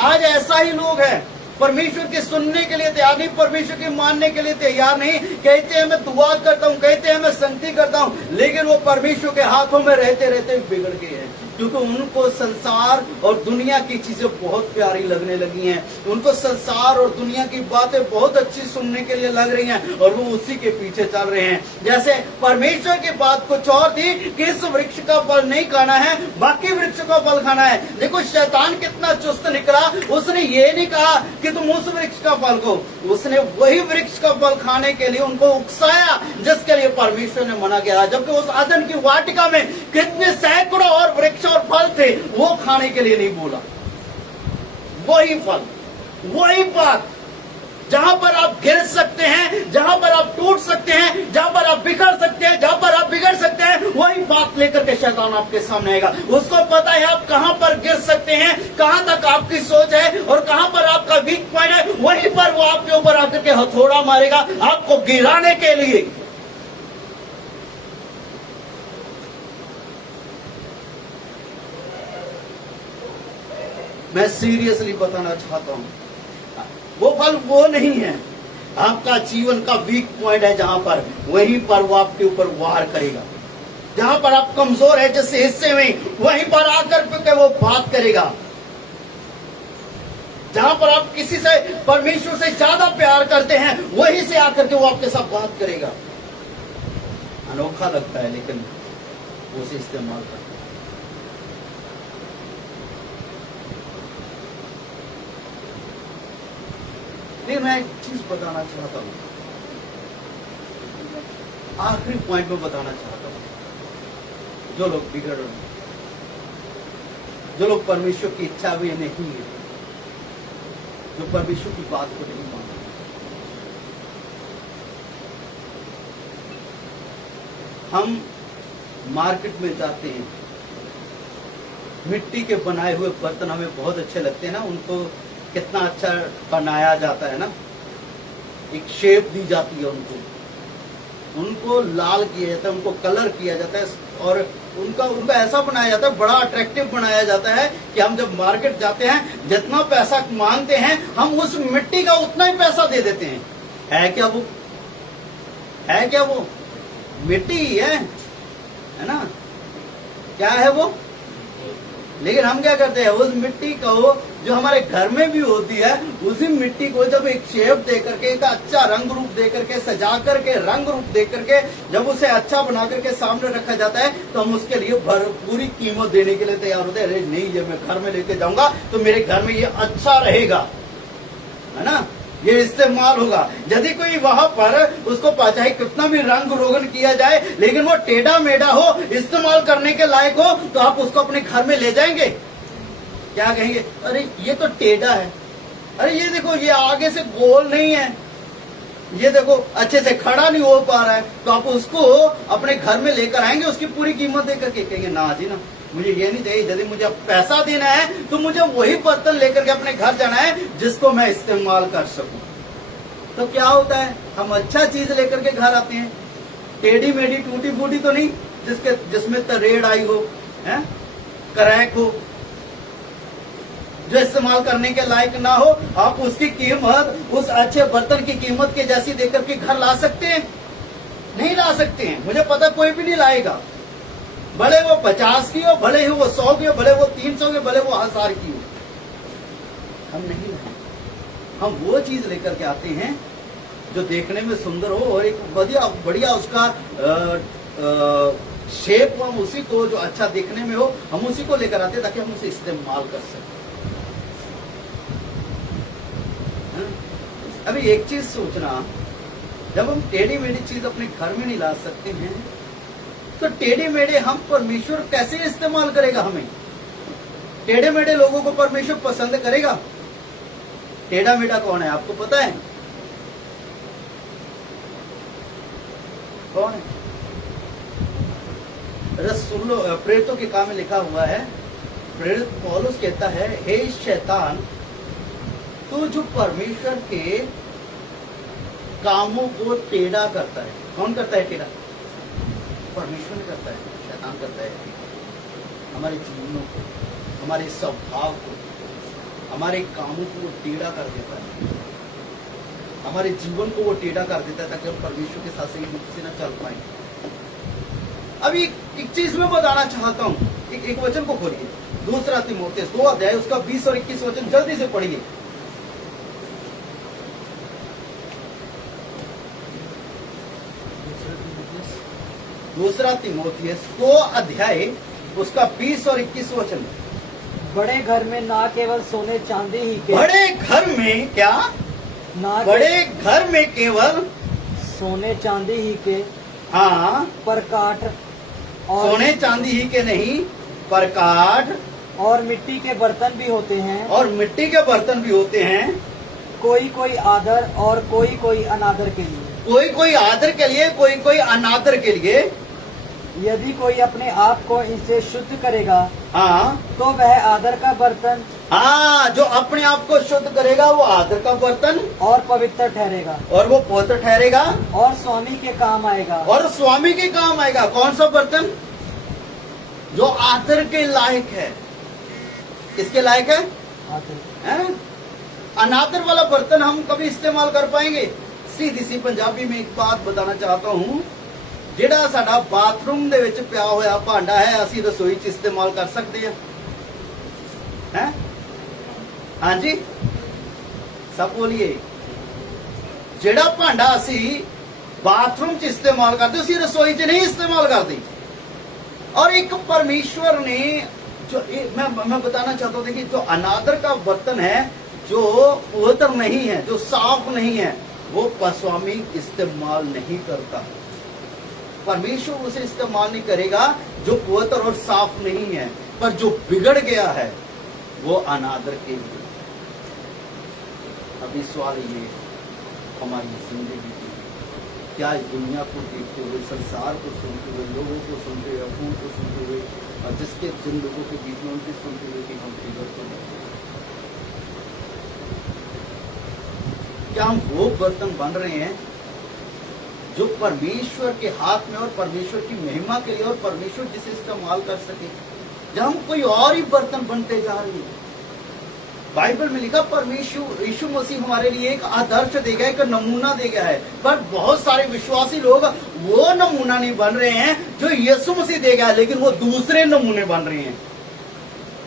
आज ऐसा ही लोग हैं, परमेश्वर की सुनने के लिए तैयार नहीं, परमेश्वर की मानने के लिए तैयार नहीं। कहते हैं मैं दुआ करता हूँ, कहते हैं मैं संगति करता हूँ, लेकिन वो परमेश्वर के हाथों में रहते रहते बिगड़ गए हैं, क्योंकि उनको संसार और दुनिया की चीजें बहुत प्यारी लगने लगी हैं। उनको संसार और दुनिया की बातें बहुत अच्छी सुनने के लिए लग रही हैं, और वो उसी के पीछे चल रहे हैं। जैसे परमेश्वर की बात कुछ और थी कि इस वृक्ष का फल नहीं खाना है, बाकी वृक्ष का फल खाना है। देखो शैतान कितना चुस्त निकला। उसने ये नहीं कहा कि तुम उस वृक्ष का फल खो, उसने वही वृक्ष का फल खाने के लिए उनको उकसाया जिसके लिए परमेश्वर ने मना किया। जबकि उस आदन की वाटिका में कितने सैकड़ों और वृक्ष और फल थे, वो खाने के लिए नहीं बोला। वही फल, वही बात, जहां पर आप गिर सकते हैं, जहां पर आप टूट सकते हैं, जहां पर आप बिखर सकते हैं, जहां पर आप बिगड़ सकते हैं, वही बात लेकर के शैतान आपके सामने आएगा। उसको पता है आप कहां पर गिर सकते हैं, कहां तक आपकी सोच है और कहां पर आपका वीक पॉइंट है। वहीं पर वो आपके ऊपर आकर के हथौड़ा मारेगा, आपको गिराने के लिए। मैं सीरियसली बताना चाहता हूं, वो फल वो नहीं है। आपका जीवन का वीक पॉइंट है, जहां पर वहीं पर वो आपके ऊपर वार करेगा। जहां पर आप कमजोर है जिस हिस्से में, वहीं पर आकर के वो बात करेगा। जहां पर आप किसी से, परमेश्वर से ज्यादा प्यार करते हैं, वहीं से आकर के वो आपके साथ बात करेगा। अनोखा लगता है, लेकिन उसे इस्तेमाल करता है। मैं एक चीज बताना चाहता हूं, आखिरी पॉइंट में बताना चाहता हूं। जो लोग बिगड़ रहे हैं, जो लोग परमेश्वर की इच्छा भी नहीं है, जो परमेश्वर की बात को नहीं मानते, हम मार्केट में जाते हैं, मिट्टी के बनाए हुए बर्तन हमें बहुत अच्छे लगते हैं ना। उनको कितना अच्छा बनाया जाता है ना, एक शेप दी जाती है उनको लाल किया जाता है, उनको कलर किया जाता है, और उनका ऐसा बनाया जाता है, बड़ा अट्रैक्टिव बनाया जाता है कि हम जब मार्केट जाते हैं, जितना पैसा मांगते हैं, हम उस मिट्टी का उतना ही पैसा दे देते हैं। है क्या वो? है क्या वो? मिट्टी ही है ना? क्या है वो? लेकिन हम क्या करते हैं, उस मिट्टी को जो हमारे घर में भी होती है, उसी मिट्टी को जब एक शेप दे करके, एक अच्छा रंग रूप दे करके, सजा करके, रंग रूप दे करके, जब उसे अच्छा बना करके सामने रखा जाता है, तो हम उसके लिए पूरी कीमत देने के लिए तैयार होते हैं। अरे नहीं, ये मैं घर में लेके जाऊंगा तो मेरे घर में ये अच्छा रहेगा, है ना, ये इस्तेमाल होगा। यदि कोई वहां पर उसको चाहे कितना भी रंग रोगन किया जाए, लेकिन वो टेढ़ा मेढ़ा हो, इस्तेमाल करने के लायक हो, तो आप उसको अपने घर में ले जाएंगे। क्या कहेंगे? अरे ये तो टेढ़ा है, अरे ये देखो ये आगे से गोल नहीं है, ये देखो अच्छे से खड़ा नहीं हो पा रहा है। तो आप उसको अपने घर में लेकर आएंगे, उसकी पूरी कीमत देकर के कहेंगे ना जी ना, मुझे ये नहीं चाहिए। यदि मुझे पैसा देना है तो मुझे वही बर्तन लेकर के अपने घर जाना है जिसको मैं इस्तेमाल कर सकूं। तो क्या होता है, हम अच्छा चीज लेकर के घर आते हैं, टेढ़ी मेढ़ी टूटी फूटी तो नहीं, जिसमें तरेड़ आई हो, है क्रैक हो, जो इस्तेमाल करने के लायक ना हो। आप उसकी कीमत, उस अच्छे बर्तन की कीमत के जैसी देकर के घर ला सकते हैं? नहीं ला सकते हैं। मुझे पता कोई भी नहीं लाएगा। भले वो 50 की हो, भले ही वो 100 की हो, भले वो 300 की, भले वो 1000 की हो, हम नहीं हैं। हम वो चीज लेकर के आते हैं जो देखने में सुंदर हो और एक बढ़िया उसका शेप हो, हम उसी को जो अच्छा देखने में हो हम उसी को लेकर आते हैं ताकि हम उसे इस्तेमाल कर सकें। अभी एक चीज सोचना, जब हम टेढ़ी मेढ़ी चीज अपने घर में नहीं ला सकते हैं तो टेढ़े मेढ़े हम परमेश्वर कैसे इस्तेमाल करेगा? हमें टेढ़े मेढ़े लोगों को परमेश्वर पसंद करेगा? टेढ़ा मेढ़ा कौन है आपको पता है? कौन है? रसूल प्रेरितों के काम में लिखा हुआ है, प्रेरित पौलुस कहता है, हे शैतान, तो जो परमेश्वर के कामों को टेढ़ा करता है। कौन करता है टेढ़ा? परमेश्वर करता है, शैतान करता है। हमारे जीवनों को, हमारे स्वभाव को, हमारे कामों को वो टेढ़ा कर देता है, हमारे जीवन को वो टेढ़ा कर देता है ताकि हम परमेश्वर के साथ सही रूप से न चल पाए। अभी एक चीज मैं बताना चाहता हूँ, एक वचन को खोलिए, 2 तीमुथियुस 2 अध्याय उसका 20 और 21 वचन जल्दी से पढ़िए। 2 तीमुथियुस 2 अध्याय उसका 20 और 21 वचन। बड़े घर में ना केवल सोने चांदी ही के, बड़े घर में क्या? ना बड़े घर में केवल सोने चांदी ही के, हाँ, पर काठ और सोने चांदी ही के नहीं, पर काठ और मिट्टी के बर्तन भी होते हैं, और मिट्टी के बर्तन भी होते हैं, कोई कोई आदर और कोई कोई अनादर के लिए। कोई कोई आदर के लिए, कोई कोई अनादर के लिए। यदि कोई अपने आप को इनसे शुद्ध करेगा, हाँ, तो वह आदर का बर्तन हाँ, जो अपने आप को शुद्ध करेगा वो आदर का बर्तन और पवित्र ठहरेगा, और वो पवित्र ठहरेगा और स्वामी के काम आएगा। और स्वामी के काम आएगा। कौन सा बर्तन? जो आदर के लायक है। किसके लायक है? हैं? अनादर वाला बर्तन हम कभी इस्तेमाल कर पाएंगे? सीधी सी पंजाबी में एक बात बताना चाहता हूँ, ਜਿਹੜਾ ਸਾਡਾ ਬਾਥਰੂਮ ਦੇ ਵਿੱਚ ਪਿਆ ਹੋਇਆ ਭਾਂਡਾ ਹੈ ਅਸੀਂ ਰਸੋਈ 'ਚ ਇਸਤੇਮਾਲ ਕਰ ਸਕਦੇ ਹਾਂ? हैं? हाँ जी, सब बोलिए। ਜਿਹੜਾ ਭਾਂਡਾ ਅਸੀਂ बाथरूम 'ਚ इस्तेमाल करते उसी रसोई 'ਚ नहीं इस्तेमाल करते। और एक परमेश्वर ने जो मैं बताना चाहता हूँ, देखिए, जो अनादर का बर्तन है, जो पवित्र नहीं है, जो साफ नहीं है, वो स्वामी इस्तेमाल नहीं करता। परमेश्वर उसे इस्तेमाल नहीं करेगा जो पवित्र और साफ नहीं है। पर जो बिगड़ गया है वो अनादर के लिए। अभी सवाल ये, हमारी जिंदगी की क्या इस दुनिया को देखते हुए, संसार को सुनते हुए, लोगों को सुनते हुए, अफवाहों को सुनते हुए, और जिन लोगों के बीच में उनके सुनते हुए कि हम बिगड़ तो नहीं, क्या हम वो बर्तन बन रहे हैं जो परमेश्वर के हाथ में और परमेश्वर की महिमा के लिए और परमेश्वर जिसे इस्तेमाल कर सके? जब हम कोई और ही बर्तन बनते जा रहे हैं। बाइबल में लिखा परमेश्वर यीशु मसीह हमारे लिए एक आदर्श देगा, एक नमूना देगा है, पर बहुत सारे विश्वासी लोग वो नमूना नहीं बन रहे हैं जो यीशु मसीह देगा, लेकिन वो दूसरे नमूने बन रहे हैं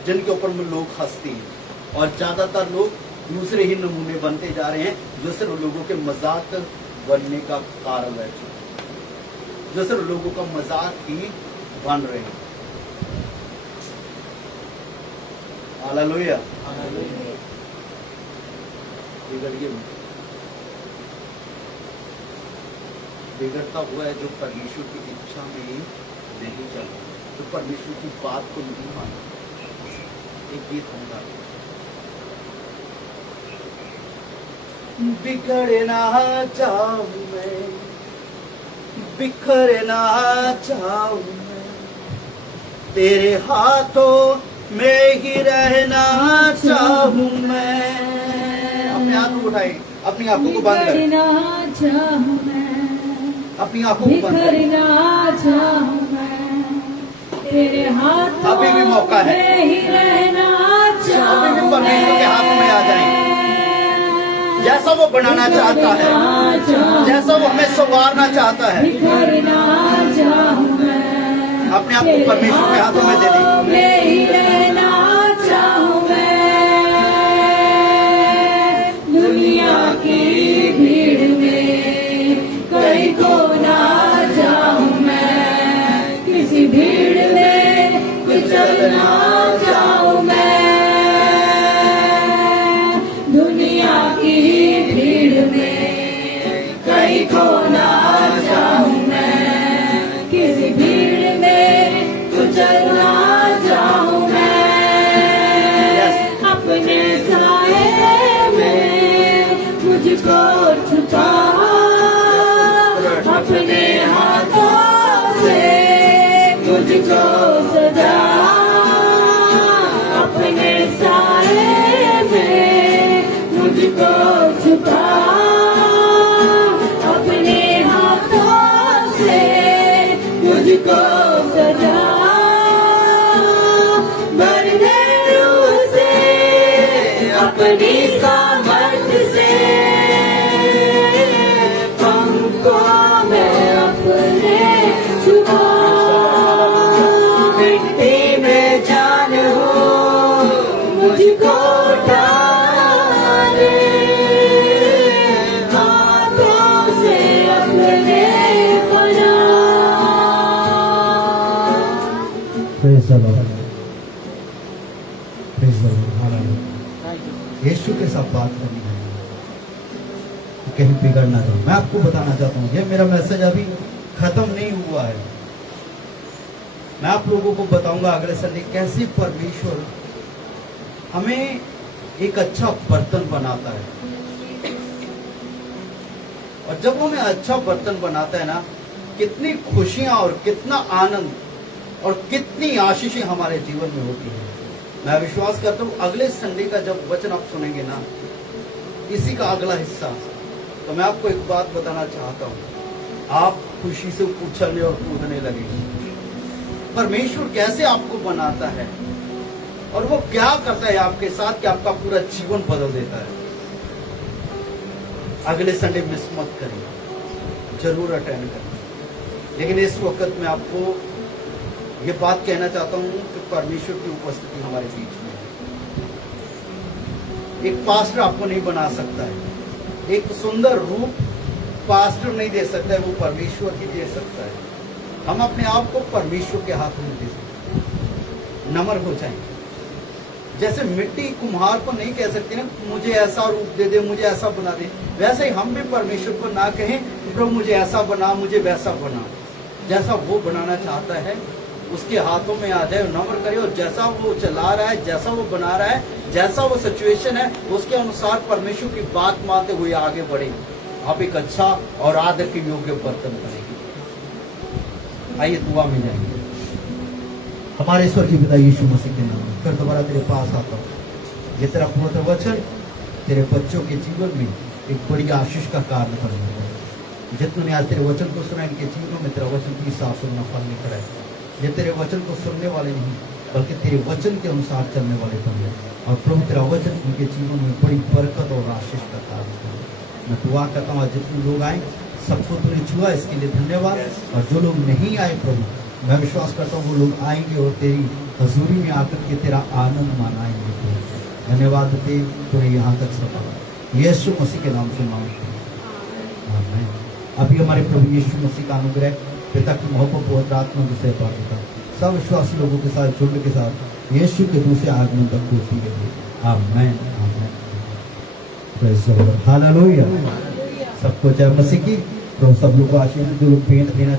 जिनके ऊपर में लोग हंसते हैं। और ज्यादातर लोग दूसरे ही नमूने बनते जा रहे हैं जो सिर्फ लोगों के मजाक बनने का कारण है, जो सिर्फ लोगों का मजाक ही बन रहे हैं। हालेलुया। बिगड़ता हुआ है जो परमेश्वर की इच्छा में नहीं चल रहा, जो परमेश्वर की बात को नहीं मानता। एक गीत होगा, बिगड़ना चाहूं मैं, बिखरना चाहूं मैं, तेरे हाथों में ही रहना चाहूं मैं। अपने हाथ को उठाए, अपनी आंखों को बंद करें, बिखरना चाहूं मैं, अपनी आंखों को बंद करें। बिखरना चाहूं मैं, तेरे हाथों अभी भी मौका है, में ही रहना चाहूं अभी भी परमेश्वर के हाथों में आ जाएं। जैसा वो बनाना चाहता है, जैसा वो हमें संवारना चाहता है, बिखरना चाहूं मैं, अपने अपने आप को परमेश्वर के हाथों में दे दी। में ही रहना चाहूं मैं, दुनिया की भीड़ में कहीं को ना जाऊं मैं, किसी भीड़ में चलना चाहूं मैं, दुनिया की भीड़ में कहीं को ना जाऊं मैं, किसी भीड़ में चलना चाहूं मैं, अपने साए में मुझको छुपा, अपने हाथों से मुझको सजा, अपने साए में मुझको छुपा, अपने हाथों से मुझको सजा, मरने रूह से अपनी सामर्थ से पंखों में अपने छुपा, मिट्टी में जान हो मुझको उठा ले, हाथों से अपने बना। Praise the Lord. Praise the Lord. Hallelujah. यीशु के साथ बात करनी है, कहीं बिगड़ ना जाए। मैं आपको बताना चाहता हूँ, ये मेरा मैसेज अभी खत्म नहीं हुआ है। मैं आप लोगों को बताऊंगा अगले संडे कैसे परमेश्वर हमें एक अच्छा बर्तन बनाता है। और जब हमें अच्छा बर्तन बनाता है ना, कितनी खुशियां और कितना आनंद और कितनी आशीषें हमारे जीवन में होती है। मैं विश्वास करता हूँ अगले संडे का जब वचन आप सुनेंगे ना, इसी का अगला हिस्सा, तो मैं आपको एक बात बताना चाहता हूँ, आप खुशी से उछलने और कूदने लगेंगे। परमेश्वर कैसे आपको बनाता है और वो क्या करता है आपके साथ कि आपका पूरा जीवन बदल देता है। अगले संडे मिस मत करिए, जरूर अटेंड करें। लेकिन इस वक्त मैं आपको ये बात कहना चाहता हूं कि परमेश्वर की उपस्थिति हमारे बीच में है। एक पास्टर आपको नहीं बना सकता है, एक सुंदर रूप पास्टर नहीं दे सकता है, वो परमेश्वर ही दे सकता है। हम अपने आप को परमेश्वर के हाथों में दे सकते हैं, नम्र हो जाएंगे। जैसे मिट्टी कुम्हार को नहीं कह सकती ना मुझे ऐसा रूप दे दे, मुझे ऐसा बना दे, वैसे ही हम भी परमेश्वर को ना कहें प्रभु मुझे ऐसा बना, मुझे वैसा बना। जैसा वो बनाना चाहता है उसके हाथों में आ जाए, नम्र करे, और जैसा वो चला रहा है, जैसा वो बना रहा है, जैसा वो सिचुएशन है, उसके अनुसार परमेश्वर की बात मानते हुए आगे बढ़े। आप एक अच्छा और आदर के योग्य बर्तन बनेंगे। आइए दुआ में जाएंगे। हमारे ईश्वर की पिता यीशु मसीह के नाम में फिर दोबारा तेरे पास आता हूँ। ये तेरा पवित्र वचन तेरे बच्चों के जीवन में एक बड़ी आशीष का कारण बनेगा। जितनों ने आज तेरे वचन को सुना, इनके जीवनों में तेरा वचन की साफ सुनना फल निकला है। ये तेरे वचन को सुनने वाले नहीं बल्कि तेरे वचन के अनुसार चलने वाले बने, और प्रभु तेरा वचन उनके जीवन में बड़ी बरकत और आशीष का कारण है। मैं दुआ करता हूँ जितने लोग आए सबको तूने छुआ, इसके लिए धन्यवाद। और जो लोग नहीं आए प्रभु, मैं विश्वास करता हूँ वो लोग आएंगे और तेरी हजूरी में आकर के तेरा आनंद मनाएंगे। धन्यवाद दे तूने यहाँ तक सफा, यीशु मसीह के नाम से मांगते हैं, आमीन। अभी हमारे प्रभु यीशु मसीह का अनुग्रह, पिता की मोहब्बत, पवित्र आत्मा की सहभागिता सब विश्वासी लोगों के साथ जुड़ने के साथ यीशु के दूसरे आगमन तक होती रहे। आमीन, आमीन। Praise the Lord, hallelujah. सबको जय मसीह की। प्रभु सब लोग को आशीष, जो लोग पेंट देना